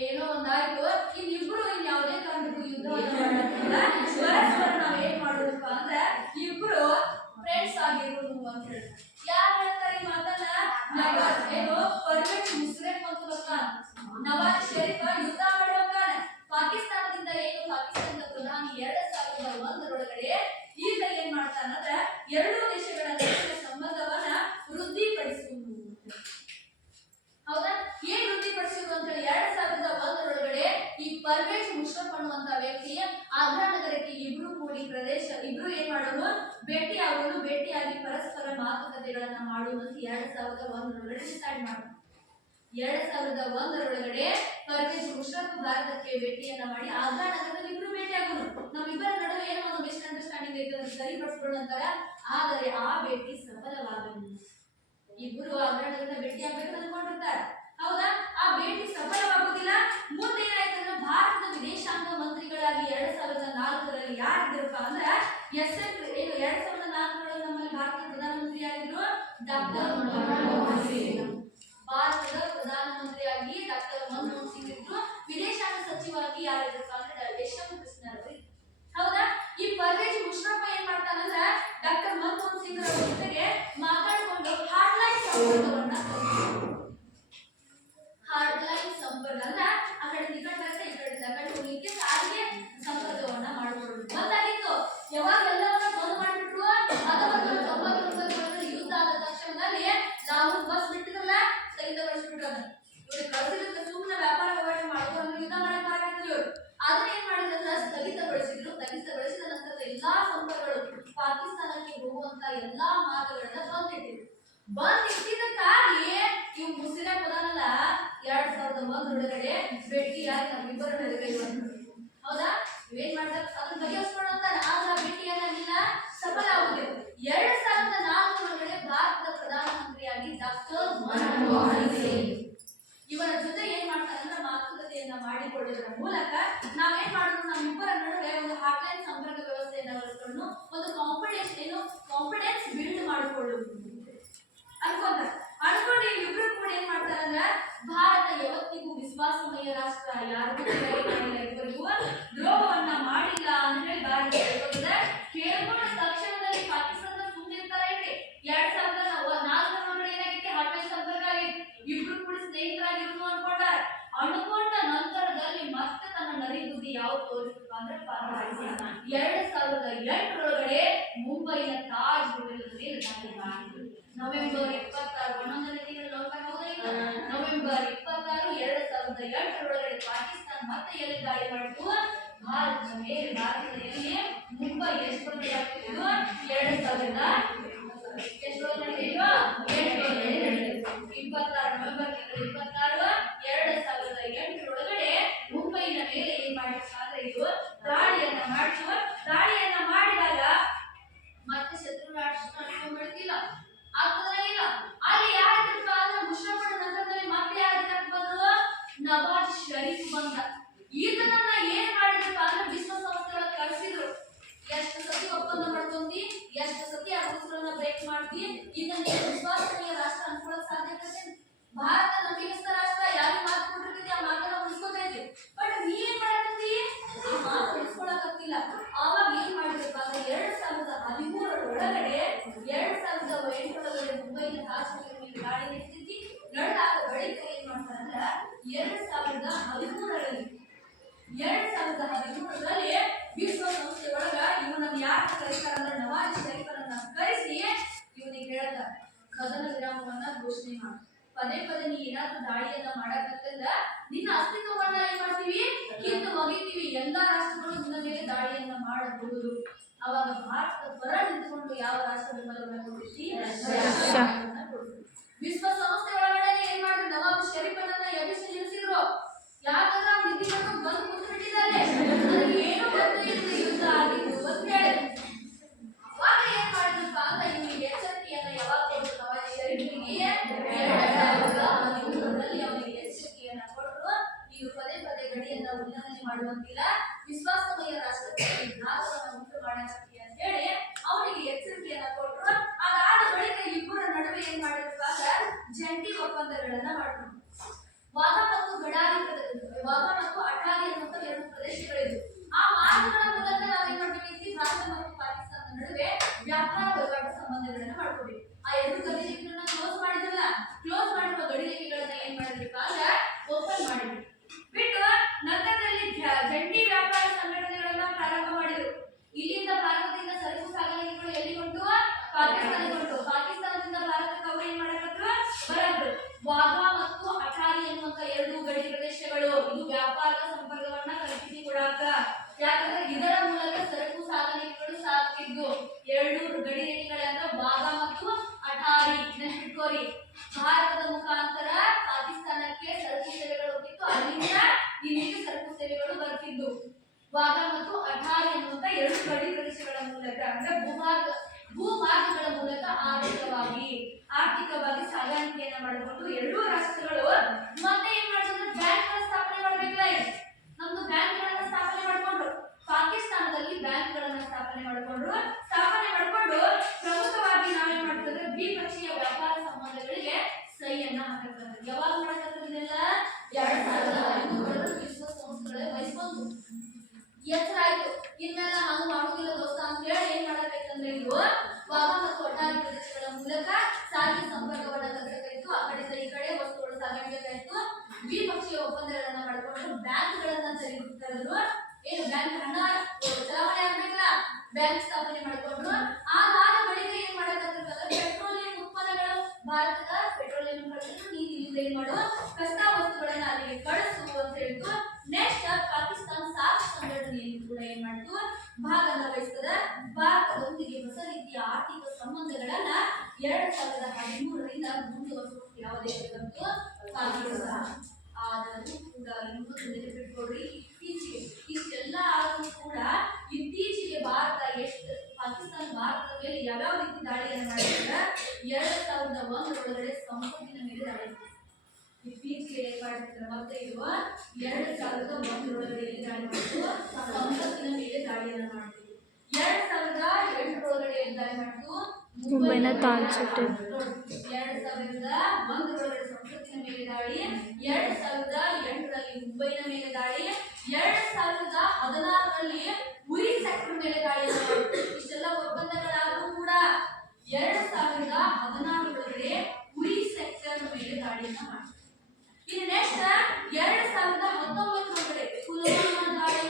ಏನೋ ಒಂದಾಯ್ತು. ಇನ್ನಿಬ್ರು ಇನ್ ಯಾವುದೇ ಕಾರಣಕ್ಕೂ ಯುದ್ಧವನ್ನು ಮಾಡಲ್ಲ. ಪರಸ್ಪರ ನಾವ್ ಏನ್ ಮಾಡೋದಪ್ಪ ಅಂದ್ರೆ ಇಬ್ರು ಫ್ರೆಂಡ್ಸ್ ಆಗಿರೋದು ಅಂತ ಹೇಳ್ತಾರೆ. ಯಾರು ಹೇಳ್ತಾರೆ ಈ ಮಾತನ್ನ? ನವಾಜ್ ಏನು ಪರ್ವೇಜ್ ಮುಷರಫ್ ಅಂತ ಬರ್ತಾನೆ. ನವಾಜ್ ಶರೀಫ್ ಯುದ್ಧ ಮಾಡಿ ಹೋಗ್ತಾನೆ ಪಾಕಿಸ್ತಾನದಿಂದ. ಏನು ಪಾಕಿಸ್ತಾನದ ಪ್ರಧಾನಿ 2001 ಈಗ ಏನ್ ಮಾಡ್ತಾನಂದ್ರೆ ಎರಡೂ ದೇಶಗಳ ನಡುವಿನ ಸಂಬಂಧವನ್ನ ವೃದ್ಧಿಪಡಿಸುವುದು. ಹೌದಾ? ಏನ್ ವೃದ್ಧಿಪಡಿಸುವುದು ಅಂತ ಹೇಳಿ 2001 ಈ ಪರ್ವೇಜ್ ಮುಷರಫ್ ಅನ್ನುವಂತ ವ್ಯಕ್ತಿ ಆಗ್ರಾ ನಗರಕ್ಕೆ ಇಬ್ರು ಕೂಡಿ ಇಬ್ರು ಏನ್ ಮಾಡೋದು? ಭೇಟಿಯಾಗಿ ಪರಸ್ಪರ ಮಾತುಕತೆಗಳನ್ನ ಮಾಡುವಂತ 2001 ಡಿಸೈಡ್ ಮಾಡ್ತಾರೆ. 2001 ಪರ್ವೇಜ್ ಮುಷರಫ್ ಭಾರತಕ್ಕೆ ಭೇಟಿಯನ್ನ ಮಾಡಿ ಆಗ್ರಾ ನಗರದಲ್ಲಿ ಇಬ್ರು ಭೇಟಿ ಆಗೋದು. ನಮ್ಮಿಬ್ಬರ ನಡುವೆ ಏನೋ ಒಂದು ಮಿಸ್ಅಂಡರ್ಸ್ಟ್ಯಾಂಡಿಂಗ್ ಐತೆ ಅಂತ ಸರಿಪಡಿಸ್ಕೊಳ್ಳುವಂತಾರ. ಆದರೆ ಆ ಭೇಟಿ ಸಫಲವಾಗಲಿಲ್ಲ. ಇಬ್ರು ಆಗ್ರಾ ನಗರದ ಭೇಟಿ ಆಗ್ಬೇಕು ಅಂದ್ಕೊಂಡಿರ್ತಾರೆ. ಹೌದಾ? ಆ ಭೇಟಿ ಸಫಲವಾಗುವುದಿಲ್ಲ. ಮುಂದೆ ಏನಾಯ್ತಂದ್ರೆ ಭಾರತದ ವಿದೇಶಾಂಗ ಮಂತ್ರಿಗಳಾಗಿ 2004 ಯಾರಿದ್ರಪ್ಪ ಅಂದ್ರೆ ಏನು 2004 ನಮ್ಮಲ್ಲಿ ಭಾರತದ ಪ್ರಧಾನಮಂತ್ರಿ ಆಗಿದ್ರು ಡಾಕ್ಟರ್ ಮನಮೋಹನ್ ಸಿಂಗ್. ಭಾರತದ ಪ್ರಧಾನಮಂತ್ರಿಯಾಗಿ ಡಾಕ್ಟರ್ ಮನಮೋಹನ್ ಸಿಂಗ್ ಇದ್ರು. ವಿದೇಶಾಂಗ ಸಚಿವರಾಗಿ ಯಾರಿದ್ರಪ್ಪ ಅಂದ್ರೆ ಯಶವಂತ್ ಕೃಷ್ಣ ಅವರು. ಹೌದಾ? ಈ ಪರ್ವೇಜ್ ಮುಷರಫ್ ಏನ್ ಮಾಡ್ತಾನಂದ್ರೆ ಡಾಕ್ಟರ್ ಮನಮೋಹನ್ ಸಿಂಗ್ ಅವರ ಜೊತೆಗೆ ಮಾತಾಡ್ಕೊಂಡು ಹಾರ್ಡ್ಲೈನ್ ಸಂಪರ್ಕವನ್ನ ಅಂದ್ರೆ ಆ ಕಡೆ ಟಿಕೆಟ್ ಬರುತ್ತೆ, ಈ ಕಡೆ ಹೋಗ್ಲಿಕ್ಕೆ ಸಾರಿಗೆ ಸಂಪರ್ಕವನ್ನ ಮಾಡ್ಕೊಳ್ಳೋದು ಗೊತ್ತಾಗಿತ್ತು. ಯಾವಾಗ ಎಲ್ಲವನ್ನ ಬಂದ್ ಮಾಡಿಬಿಟ್ರು 1999 ಯುದ್ಧ ಆದ ತಕ್ಷಣದಲ್ಲಿ ಲಾಹೋರ್ ಬಸ್ ಬಿಟ್ಟಿದ್ರಲ್ಲ ಅನ್ನುವಂತ ಎಲ್ಲಾ ಮಾರ್ಗಗಳನ್ನ ಬಂದಿಟ್ಟಿದ್ದಕ್ಕಾಗಿ ಇವು ಮುಸ್ಲಿಂ ಪದಾನಲ್ಲ 2001 ಭೇಟಿಯಾಗಿ ನಮ್ಮಿಬ್ಬರ ನಡುವೆ ಹೌದಾ ಇವೇನ್ ಮಾಡ್ತಾರೆ ಅದನ್ನ ಬಗೆಹರಿಸ್ಕೊಳ್ಳುವಂತ ಆದ್ರೆ ಭೇಟಿಯಾಗಿಲ್ಲ ಸಫಲ ಆಗುದಿಲ್ಲ 2004 ಭಾರತದ ಪ್ರಧಾನಮಂತ್ರಿಯಾಗಿ ಡಾಕ್ಟರ್ ಮನಮೋಹನ್ ಸಿಂಗ್ ಇವರ ಜೊತೆ ಏನ್ ಮಾಡ್ತಾರೆ ಅಂದ್ರೆ ಮಾತುಕತೆಯನ್ನ ಮಾಡಿಕೊಳ್ಳುವುದರ ಮೂಲಕ ನಾವೇನ್ ಮಾಡಿದ್ರು ನಮ್ಮಿಬ್ಬರ ನಡುವೆ ಒಂದು ಹಾಟ್ಲೈನ್ ಸಂಪರ್ಕ ವ್ಯವಸ್ಥೆಯನ್ನ ಬಳಸಿಕೊಂಡು ಒಂದು ಕಾನ್ಫಿಡೆನ್ಸ್ ಬಿಲ್ಡ್ ಮಾಡಿಕೊಳ್ಳುವುದು ಅನ್ಕೊಂಡು ಇಬ್ರು ಕೂಡ ಏನ್ ಮಾಡ್ತಾರೆ ಅಂದ್ರೆ ಭಾರತ ಯಾವತ್ತಿಗೂ ವಿಶ್ವಾಸಮಯ ರಾಷ್ಟ್ರ ಯಾರಿಗೂ ಇಬ್ಬರಿಗೂ ದ್ರೋಹವನ್ನ ಮಾಡಿಲ್ಲ ಅಂತ ಹೇಳಿ ಭಾರತ ಕೇಳ್ಕೊಂಡ ತಕ್ಷಣದಲ್ಲಿ ಪಾಕಿಸ್ತಾನದ ಸುಮ್ಮನಿರ್ತಾರ ಇಟ್ರಿ 2004 ಏನಾಗಿತ್ತು ಹಾಟ್ಲೈನ್ ಸಂಪರ್ಕ ಆಗಿತ್ತು ಇಬ್ರು ಕೂಡ ಸ್ನೇಹಿತರಾಗಿರು ಅನ್ಕೊಂಡ ನಂತರದಲ್ಲಿ ಮತ್ತೆ ತನ್ನ ನರಿಬುದ್ಧಿ ಯಾವ ತೋರಿಸಿತು ಅಂದ್ರೆ 2008 ಮುಂಬೈನ ತಾಜ್ ಹೋಟೆಲ್ ಮೇಲೆ ದಾಳಿ ಮಾಡಿದ್ರು ನವೆಂಬರ್ 26 11ನೇ ತಿಂಗಳು ನವೆಂಬರ್ 26 2008 ಪಾಕಿಸ್ತಾನ ಮತ್ತೆ ಎಲ್ಲಿ ದಾಳಿ ಮಾಡಿತು ಭಾರತದ ಮೇಲೆ ಭಾರತದಲ್ಲಿ ಮುಂಬೈ ಎಷ್ಟು 2000 ನವೆಂಬರ್ 26 2008 ಮುಂಬೈನ ಮೇಲೆ ಏನ್ ಮಾಡಿದ್ರೆ ಇದು ದಾಳಿಯನ್ನ ಮಾಡಿದಾಗ ಮತ್ತೆ ಶತ್ರು ರಾಷ್ಟ್ರ ಬಿಡ್ತಿಲ್ಲ ಆಗ್ತದ ಇಲ್ಲ ಅಲ್ಲಿ ಯಾರಿದ್ರಪ್ಪ ಅಂದ್ರೆ ಮುಷರಫ್ ನಂತರದಲ್ಲಿ ಮತ್ತೆ ಯಾರಿದ್ರಪ್ಪ ಬಂದ್ರು ನವಾಜ್ ಶರೀಫ್ ಬಂದ ಇದನ್ನ ಏನ್ ಮಾಡಿದ್ರಪ್ಪ ಅಂದ್ರೆ ವಿಶ್ವಸಂಸ್ಥೆಗಳ ಕಳಿಸಿದ್ರು ಎಷ್ಟು ಸತಿ ಒಪ್ಪಂದ ಮಾಡ್ಕೊಂಡಿ ಎಷ್ಟು ಸತಿ ಆ ರೂಲ್ಸ್ಗಳನ್ನ ಬ್ರೇಕ್ ಮಾಡ್ತಿ ಇದನ್ನ ವಿಶ್ವಾಸನೀಯ ರಾಷ್ಟ್ರ ಅನ್ಕೊಳ್ಳಕ್ ಸಾಧ್ಯತೆ ಭಾರತ ನಂಬಿಕಸ್ಥ ರಾಷ್ಟ್ರ ಯಾವ ಮಾತು ಕೊಟ್ಟಿರ್ತೈತಿ ಆ ಮಾತನ್ನ ಉಳಿಸ್ಕೊತೈತಿ ಬಟ್ ನೀ ಏನ್ ಮಾಡಕತ್ತಿ ಆ ಮಾತು ಉಳಿಸ್ಕೊಳಕತ್ತಿಲ್ಲ ಆವಾಗ ಏನ್ ಮಾಡಿದ್ರಪ್ಪ ಅಂದ್ರೆ 2008 ಮುಂಬೈನ ತಾಜ್ ಹೋಟೆಲ್ ಮೇಲೆ ದಾಳಿ ನಡೆಸಿದ್ದಿ ನಡೆದಾದ ಬಳಿಕ ಏನ್ ಮಾಡ್ತಾರೆ ಅಂದ್ರೆ 2013ರಲ್ಲಿ ವಿಶ್ವಸಂಸ್ಥೆ ಒಳಗ ಇವನನ್ನ ಯಾಕೆ ಕರೀತಾರ ಅಂದ್ರೆ ನವಾಜ್ ಶರೀಫರನ್ನ ಕರೆಸಿ ಇವನಿಗೆ ಹೇಳ್ತಾರೆ ಕದನ ವಿರಾಮವನ್ನ ಘೋಷಣೆ ಮಾಡಿ ಪದೇ ನೀ ಏನಾದ್ರೂ ದಾಳಿಯನ್ನ ಮಾಡಕತ್ತಂದ್ರ ನಿನ್ನ ಅಸ್ತಿತ್ವವನ್ನ ಏನ್ ಮಾಡ್ತೀವಿ ಕಿತ್ತು ಒಗಿತೀವಿ ಎಲ್ಲಾ ರಾಷ್ಟ್ರಗಳು ನಿನ್ನ ಮೇಲೆ ದಾಳಿಯನ್ನ ಮಾಡಬಹುದು ಅವಾಗ ಭಾರತದ ಪರ ನಿಂತುಕೊಂಡು ಯಾವ ರಾಷ್ಟ್ರ ಬೆಂಬಲವನ್ನ ಕೊಡ್ತೀವಿ ವಿಶ್ವಸಂಸ್ಥೆ ಒಳಗಡೆ ಏನ್ ಮಾಡಿದ್ರು ನವಾಬ್ ಶರೀಫನನ್ನ ಎಬ್ಬಿಸಿ ನಿಲ್ಲಿಸಿದ್ರು ಯಾಕಂದ್ರೆ ಅವ್ನ ನಿಧಿಯನ್ನು ಬಂದು ಕೂತ್ಬಿಟ್ಟಿದ್ದಾರೆ ಏನು ಗೊತ್ತಿಲ್ಲ ಯುದ್ಧ ಆಗಿದ್ದು ಅಂತ ಹೇಳಿದ್ರು ಅವಾಗ ಏನ್ ಮಾಡಿದ್ರಪ್ಪ ಅಂದ್ರೆ ಇವನಿಗೆ ಎಚ್ಚರಿಕೆಯನ್ನ ಯಾವಾಗ ಕೊಟ್ಟರು ನವಾಬ್ ಶರೀಫಿಗೆ 2013ರಲ್ಲಿ ಅವನಿಗೆ ಎಚ್ಚರಿಕೆಯನ್ನ ಕೊಟ್ಟರು ನೀವು ಪದೇ ಗಡಿಯನ್ನ ಉಲ್ಲಂಘನೆ ಮಾಡುವಂತಿಲ್ಲ ವಿಶ್ವಾಸಮಯ ರಾಷ್ಟ್ರಕ್ಕೆ ಘಾತವನ್ನು ಉಂಟು ಮಾಡಕತ್ತಿ ಅಂತ ಹೇಳಿ ಅವನಿಗೆ ಎಚ್ಚರಿಕೆಯನ್ನ ಕೊಟ್ಟರು ಅದಾದ ಬಳಿಕ ಇಬ್ಬರ ನಡುವೆ ಏನ್ ಮಾಡಿದ್ರಪ್ಪ ಜಂಟಿ ಒಪ್ಪಂದಗಳನ್ನ ಮಾಡಿದ್ರು ವಾಘ ಮತ್ತು ಅಟಾರಿ ಅನ್ನುವಂತ 2 ಪ್ರದೇಶಗಳಿದ್ವು ಆ ಮಾರ್ಗಗಳ ಮೂಲಕ ನಾವೇನ್ ಮಾಡ್ತೀವಿ ಭಾರತ ಮತ್ತು ಪಾಕಿಸ್ತಾನದ ನಡುವೆ ವ್ಯಾಪಾರ ವಹಿವಾಟು ಸಂಬಂಧಗಳನ್ನ ಮಾಡ್ಕೋಬೇಕು ಆ 2 ಗಡಿರೇಖೆಗಳನ್ನ ಕ್ಲೋಸ್ ಮಾಡಿದ್ರಲ್ಲ ಕ್ಲೋಸ್ ಮಾಡಿರುವ ಗಡಿರೇಖೆಗಳನ್ನ ಏನ್ ಮಾಡಿದ್ರಪ್ಪ ಅಂದ್ರೆ ಓಪನ್ ಮಾಡಿದ್ರು ಬಿಟ್ಟು ನಂತರದಲ್ಲಿ ಜಂಟಿ ವ್ಯಾಪಾರ ಸಂಘಟನೆಗಳನ್ನ ಪ್ರಾರಂಭ ಮಾಡಿದ್ರು ಇಲ್ಲಿಂದ ಭಾರತದಿಂದ ಸರಕು ಸಾಗಾಣಿಕೆಗಳು ಎಲ್ಲಿ ಹೊಂಟು ಪಾಕಿಸ್ತಾನಕ್ಕೆ ಹೊಂಟು ಪಾಕಿಸ್ತಾನದಿಂದ ಭಾರತಕ್ಕೆ ಅವರು ಏನ್ ಮಾಡಕತ್ರು ಬರದ್ರು ವಾಘ ಮತ್ತು ಅಟಾರಿ ಎನ್ನುವಂತ 2 ಗಡಿ ಪ್ರದೇಶಗಳು ಇದು ವ್ಯಾಪಾರ ಸಂಪರ್ಕವನ್ನ ಕಲ್ಪಿಸಿಕೊಡಾಕ ಯಾಕಂದ್ರೆ ಇದರ ಮೂಲಕ ಸರಕು ಸಾಗಾಣಿಕೆಗಳು ಸಾಗ್ತಿದ್ದು 2 ಗಡಿ ರೇಖೆಗಳಂದ್ರೆ ವಾಘ ಮತ್ತು ಅಟಾರಿ ನೆನಪಿಟ್ಕೋರಿ ಭಾರತದ ಮುಖಾಂತರ ಪಾಕಿಸ್ತಾನಕ್ಕೆ ಸರಕು ಸೇವೆಗಳು ಹೋಗಿತ್ತು ಅಲ್ಲಿಂದ ಇಲ್ಲಿಗೆ ಸರಕು ಸೇವೆಗಳು ಬರ್ತಿದ್ದು ವಾಘ ಮತ್ತು ಅಟಾರಿ ಎನ್ನುವಂತ 2 ಗಡಿ ಪ್ರದೇಶಗಳ ಮೂಲಕ ಅಂದ್ರೆ ಭೂಮಾರ್ಗಗಳ ಮೂಲಕ ಆರ್ಥಿಕವಾಗಿ ಸಾಗಾಣಿಕೆಯನ್ನ ಮಾಡಿಕೊಂಡು 2 ರಾಷ್ಟ್ರಗಳು ಮತ್ತೆ ಏನ್ ಮಾಡಿದ್ರು ಬ್ಯಾಂಕ್ಗಳ ಸ್ಥಾಪನೆ ಮಾಡಬೇಕಲ್ಲ ನಮ್ದು ಬ್ಯಾಂಕ್ಗಳನ್ನ ಸ್ಥಾಪನೆ ಮಾಡ್ಕೊಂಡ್ರು ಪಾಕಿಸ್ತಾನದಲ್ಲಿ ಬ್ಯಾಂಕ್ಗಳನ್ನ ಸ್ಥಾಪನೆ ಮಾಡಿಕೊಂಡು ಪ್ರಮುಖವಾಗಿ ನಾವೇನ್ ಮಾಡ್ತಿದ್ರೆ ದ್ವಿಪಕ್ಷೀಯ ವ್ಯಾಪಾರ ಸಂಬಂಧಗಳಿಗೆ ಸಹಿಯನ್ನ ಹಾಕತ್ತಾರೆ ಯಾವಾಗ ಮಾಡಕತ್ತಿಲ್ಲ 2005 ವಿಶ್ವಸಂಸ್ಥೆಗಳೇ ವಹಿಸ್ಕೊಂಡು ಎಚ್ಚರ ಆಯ್ತು ಇನ್ಮೇಲೆ ಹಂಗ ಮಾಡುದಿಲ್ಲ ದೋಸ್ತ ಅಂತ ಹೇಳಿ ಏನ್ ಮಾಡಬೇಕಂದ್ರೆ ಇದು ವಾಘ ಮತ್ತು ಅಟಾರಿ ಪ್ರದೇಶಗಳ ಮೂಲಕ ಸಾರಿಗೆ ಸಂಪರ್ಕವನ್ನ ತರಬೇಕಾಯ್ತು ಆ ಕಡೆಯಿಂದ ಈ ಕಡೆ ವಸ್ತುಗಳು ಸಾಗಾಣಿಕೆಯಾಯ್ತು ದ್ವಿಪಕ್ಷೀಯ ಒಪ್ಪಂದಗಳನ್ನ ಮಾಡಿಕೊಂಡು ಬ್ಯಾಂಕ್ಗಳನ್ನ ತೆರೆದ್ರು ಏನು ಬ್ಯಾಂಕ್ ಹಣ ಚಲಾವಣೆ ಆಗ್ಬೇಕಲ್ಲ ಬ್ಯಾಂಕ್ ಸ್ಥಾಪನೆ ಮಾಡಿಕೊಂಡು ಅದಾದ ಬಳಿಕ ಏನ್ ಮಾಡಕತ್ತಿರ್ತಾರೆ ಪೆಟ್ರೋಲಿಯಂ ಉತ್ಪನ್ನಗಳು ಭಾರತದ ಪೆಟ್ರೋಲಿಯಂ ಕಳಿಸಿದ್ರು ನೀನು ಇಲ್ಲಿಂದ ಏನ್ ಮಾಡು ಕಚ್ಚಾ ವಸ್ತುಗಳನ್ನ ಅಲ್ಲಿಗೆ ಕಳಿಸು ಅಂತ ಹೇಳ್ತು ನೆಕ್ಸ್ಟ್ ಪಾಕಿಸ್ತಾನ ಸಾರ್ಕ್ ಸಂಘಟನೆಯನ್ನು ಕೂಡ ಏನ್ ಮಾಡ್ತು ಭಾಗವಹಿಸ್ತದ ಭಾರತದೊಂದಿಗೆ ಹೊಸ ರೀತಿಯ ಆರ್ಥಿಕ ಸಂಬಂಧಗಳನ್ನ 2013ರಿಂದ ಮುಂದುವರಿಸುವ ಯಾವ ದೇಶದಂತೂ ಪಾಕಿಸ್ತಾನ. ಆದರೂ ಕೂಡ ಇನ್ನೊಂದು ನೆನಪಿಟ್ಕೊಡ್ರಿ, ಇತ್ತೀಚೆಗೆ ಇಷ್ಟೆಲ್ಲ ಆದರೂ ಕೂಡ ಇತ್ತೀಚೆಗೆ ಭಾರತ ಎಷ್ಟು ಪಾಕಿಸ್ತಾನ ಭಾರತದ ಮೇಲೆ ಯಾವ್ಯಾವ ರೀತಿ ದಾಳಿಯನ್ನು ಮಾಡಿದ್ರೆ 2001 ಸಂಪತ್ತಿನ ಮೇಲೆ ದಾಳಿ ಇತ್ತೀಚೆಗೆ ಏನ್ ಮಾಡಿದ್ರೆ ಮತ್ತೆ ಇರುವ 2001 ದಾಳಿ ಮಾಡಿದ್ರು ಸಂಪತ್ತಿನ ಮೇಲೆ ದಾಳಿಯನ್ನು ಮಾಡ್ತೀವಿ. 2008 ದಾಳಿ ಮಾಡಿದ್ರು ಮುಂಬೈನ ತಾಜ್ ಹೋಟೆಲ್. 2001 ಸಂಪತ್ತಿನ ಮೇಲೆ ದಾಳಿ, 2008 ಮುಂಬೈನ ಮೇಲೆ ದಾಳಿ, 2016 ಉರಿ ಸೆಕ್ಟರ್ ಮೇಲೆ ದಾಳಿಯನ್ನು ಮಾಡಿದ್ರು. ಇಷ್ಟೆಲ್ಲ ಒಪ್ಪಂದಗಳಾದರೂ ಕೂಡ 2016 ಉರಿ ಸೆಕ್ಟರ್ ಮೇಲೆ ದಾಳಿಯನ್ನು ಮಾಡಿದ್ರು. ಇನ್ನು ನೆಕ್ಸ್ಟ್ 2019 ಪುಲ್ವಾಮಾ ದಾಳಿ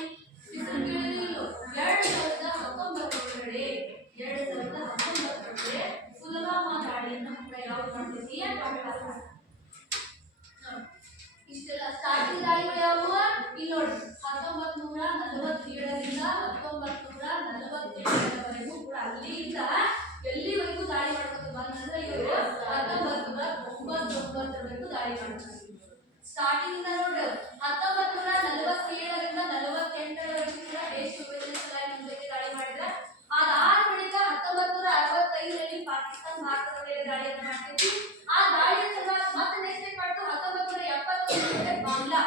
ಹೆಸರು ಕೇಳಿದಿಲ್ಲೋ? 2019 ಪುಲ್ವಾಮಾ ದಾಳಿಯನ್ನು ಕೂಡ ಯಾವ್ದು ಮಾಡ್ತೀವಿ? ಇಷ್ಟೆಲ್ಲ ಸ್ಟಾರ್ಟಿಂಗ್ ದಾಳಿಗಳು ಯಾವುವು ಇಲ್ಲಿ ನೋಡಿ. 1947ರಿಂದ 1948 ಕೂಡ ಅಲ್ಲಿಂದ ಎಲ್ಲಿವರೆಗೂ ದಾಳಿ ಮಾಡ್ಕೊಂಡು ಬಂದಂದ್ರೆ ಇವರು 1999 ದಾಳಿ ಮಾಡ್ತಾರೆ. ಸ್ಟಾರ್ಟಿಂಗ್ ನೋಡಿ 1947ರಿಂದ 48 ಕೂಡ ದೇಶ ವಿಭಜನೆ ಸಲುವಾಗಿ ನಮ್ಮ ಜೊತೆ ದಾಳಿ ಮಾಡಿದ್ರೆ, ಅದಾದ ಬಳಿಕ 1965 ಪಾಕಿಸ್ತಾನ ಭಾರತದ ಮೇಲೆ ದಾಳಿಯನ್ನು ಮಾಡ್ತಿತ್ತು. ಆ ದಾಳಿಯ ಸಲುವಾಗಿ ಮತ್ತೆ ನೆಕ್ಸ್ಟ್ ಏನ್ ಮಾಡ್ತು? 1971 ಬಾಂಗ್ಲಾ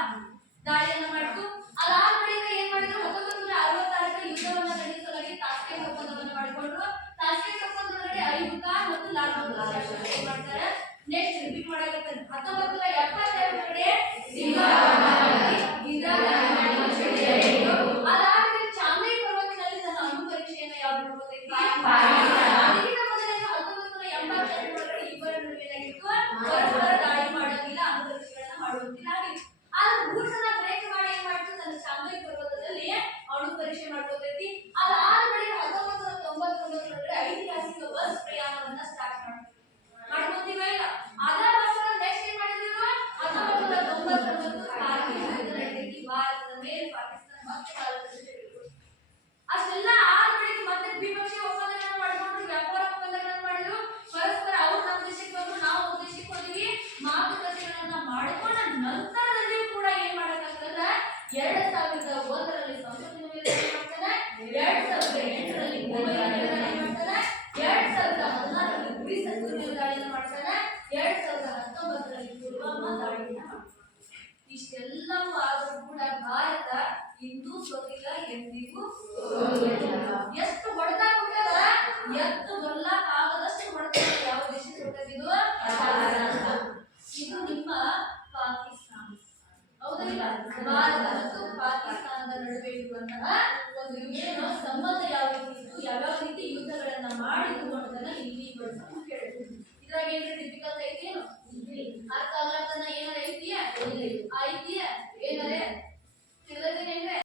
ದಾಳಿಯನ್ನು ಮಾಡ್ತು. ಅದಾದ ಬಳಿಕ ಏನ್ ಮಾಡಿದ್ರು? 1966 ಯುದ್ಧವನ್ನ ನಡೆಸಲಾಗಿ ತಾಷ್ಕೆಂಟ್ ಒಪ್ಪಂದವನ್ನು ಮಾಡಿಕೊಂಡ್ರು. ತಾಷ್ಕೆಂಟ್ ಒಪ್ಪಂದದಲ್ಲಿ ಐಯುಕ ಮತ್ತು ಲಾಹೋರ್ ಏನ್ ಮಾಡ್ತಾರೆ? Next repeat ಮಾಡಾಕತ್ತಾರೆ. 1972 ಅದಾದ್ಮೇಲೆ ಚಾಂಗ್ಲಿ ಪರ್ವತದಲ್ಲಿ ತನ್ನ ಅಣು ಪರೀಕ್ಷೆಯನ್ನು ಯಾವ್ದು ಮಾಡ್ಕೋತೈತಿ? ಅದಕ್ಕಿಂತ ಮೊದಲೇ 1982 ಇಬ್ಬರ ನಡುವೆ ಏನಾಗಿತ್ತು? ಪರಸ್ಪರ ದಾಳಿ ಮಾಡಂಗಿಲ್ಲ, ಅಣು ಪರೀಕ್ಷೆಗಳನ್ನ ಮಾಡುವಂತಿಲ್ಲ ಆಗಿತ್ತು. ಆದ್ರೆ ರೂಲ್ಸ್ ಅನ್ನ ಬ್ರೇಕ್ ಮಾಡಿ ಏನ್ ಮಾಡ್ತು? ತನ್ನ ಚಾಂಗ್ಲಿ ಪರ್ವತದಲ್ಲಿ ಅಣು ಪರೀಕ್ಷೆ ಮಾಡ್ಕೋತೈತಿ. ಅದಾದ ಬಳಿಕ 1999 ಐತಿಹಾಸಿಕ ಬಸ್ ಪ್ರಯಾಣವನ್ನ ಸ್ಟಾರ್ಟ್ ಮಾಡ್ಕೊಂತೀವ ಇಲ್ಲ. ಅದರ ವರ್ಷದ ನೆಕ್ಸ್ಟ್ ಏನ್ ಮಾಡಿದ್ರು? 1999 ಕಾರ್ಗಿಲ್ ಯುದ್ಧ ನಡೆದೈತಿ. ಭಾರತದ ಮೇಲೆ ಪಾಕಿಸ್ತಾನ ಮತ್ತೆ ಅಷ್ಟೆಲ್ಲ ಆದ ಬಳಿಕ ಮತ್ತೆ ದ್ವಿಪಕ್ಷೀಯ ಒಪ್ಪಂದಗಳನ್ನ ಮಾಡಿಕೊಂಡ್ರು, ವ್ಯಾಪಾರ ಒಪ್ಪಂದಗಳನ್ನ ಮಾಡಿದ್ರು. ಪರಸ್ಪರ ಅವ್ರು ನಮ್ಮ ದೇಶಕ್ಕೆ ಬಂದ್ರು, ನಾವು ಅವ್ರ ದೇಶಕ್ಕೆ ಹೋದ್ವಿ. ಮಾತುಕತೆಗಳನ್ನ ಮಾಡಿಕೊಂಡ ನಂತರದಲ್ಲಿ ಕೂಡ ಏನ್ ಮಾಡಕ್ಕಾಗ್ತದೆ? 2001 ಸಂಸತ್ತಿನ ಮೇಲೆ ದಾಳಿ ಮಾಡ್ತಾರೆ, 2008 ಮುಂಬೈ ಮೇಲೆ ದಾಳಿ ಮಾಡ್ತಾರೆ, 2016 ಉರಿ ಸೆಕ್ಟರ್ ಮೇಲೆ ದಾಳಿಯನ್ನು ಮಾಡ್ತಾರೆ, 2019 ಪುಲ್ವಾಮಾ ದಾಳಿಯನ್ನು ಮಾಡ್ತಾರೆ. ಇಷ್ಟೆಲ್ಲವೂ ಆದರೂ ಕೂಡ ಭಾರತ ಇಂದೂ ಸೋತಿಲ್ಲ, ಎಂದಿಗೂ ಎಷ್ಟು ಹೊಡೆತ ಕೊಟ್ಟದ? ಎತ್ತು ಬರ್ಲಾಕಾಗದಷ್ಟು ಹೊಡೆತ ಯಾವ ದೇಶ ಕೊಟ್ಟದಿದು? ಇದು ನಿಮ್ಮ ಪಾಕಿಸ್ತಾನ, ಹೌದಿಲ್ಲ? ಭಾರತ ಮತ್ತು ಪಾಕಿಸ್ತಾನದ ನಡುವೆ ಇರುವಂತಹ ಒಂದು ಏನು ಸಂಬಂಧ ಯಾವ ರೀತಿ ಇತ್ತು, ಯಾವ್ಯಾವ ರೀತಿ ಯುದ್ಧಗಳನ್ನ ಮಾಡಿದ್ರು ಅನ್ನೋದನ್ನ ಇಲ್ಲಿ ಕೇಳಿದ್ರು. ಇದ್ರಾಗ ಏನ್ರಿ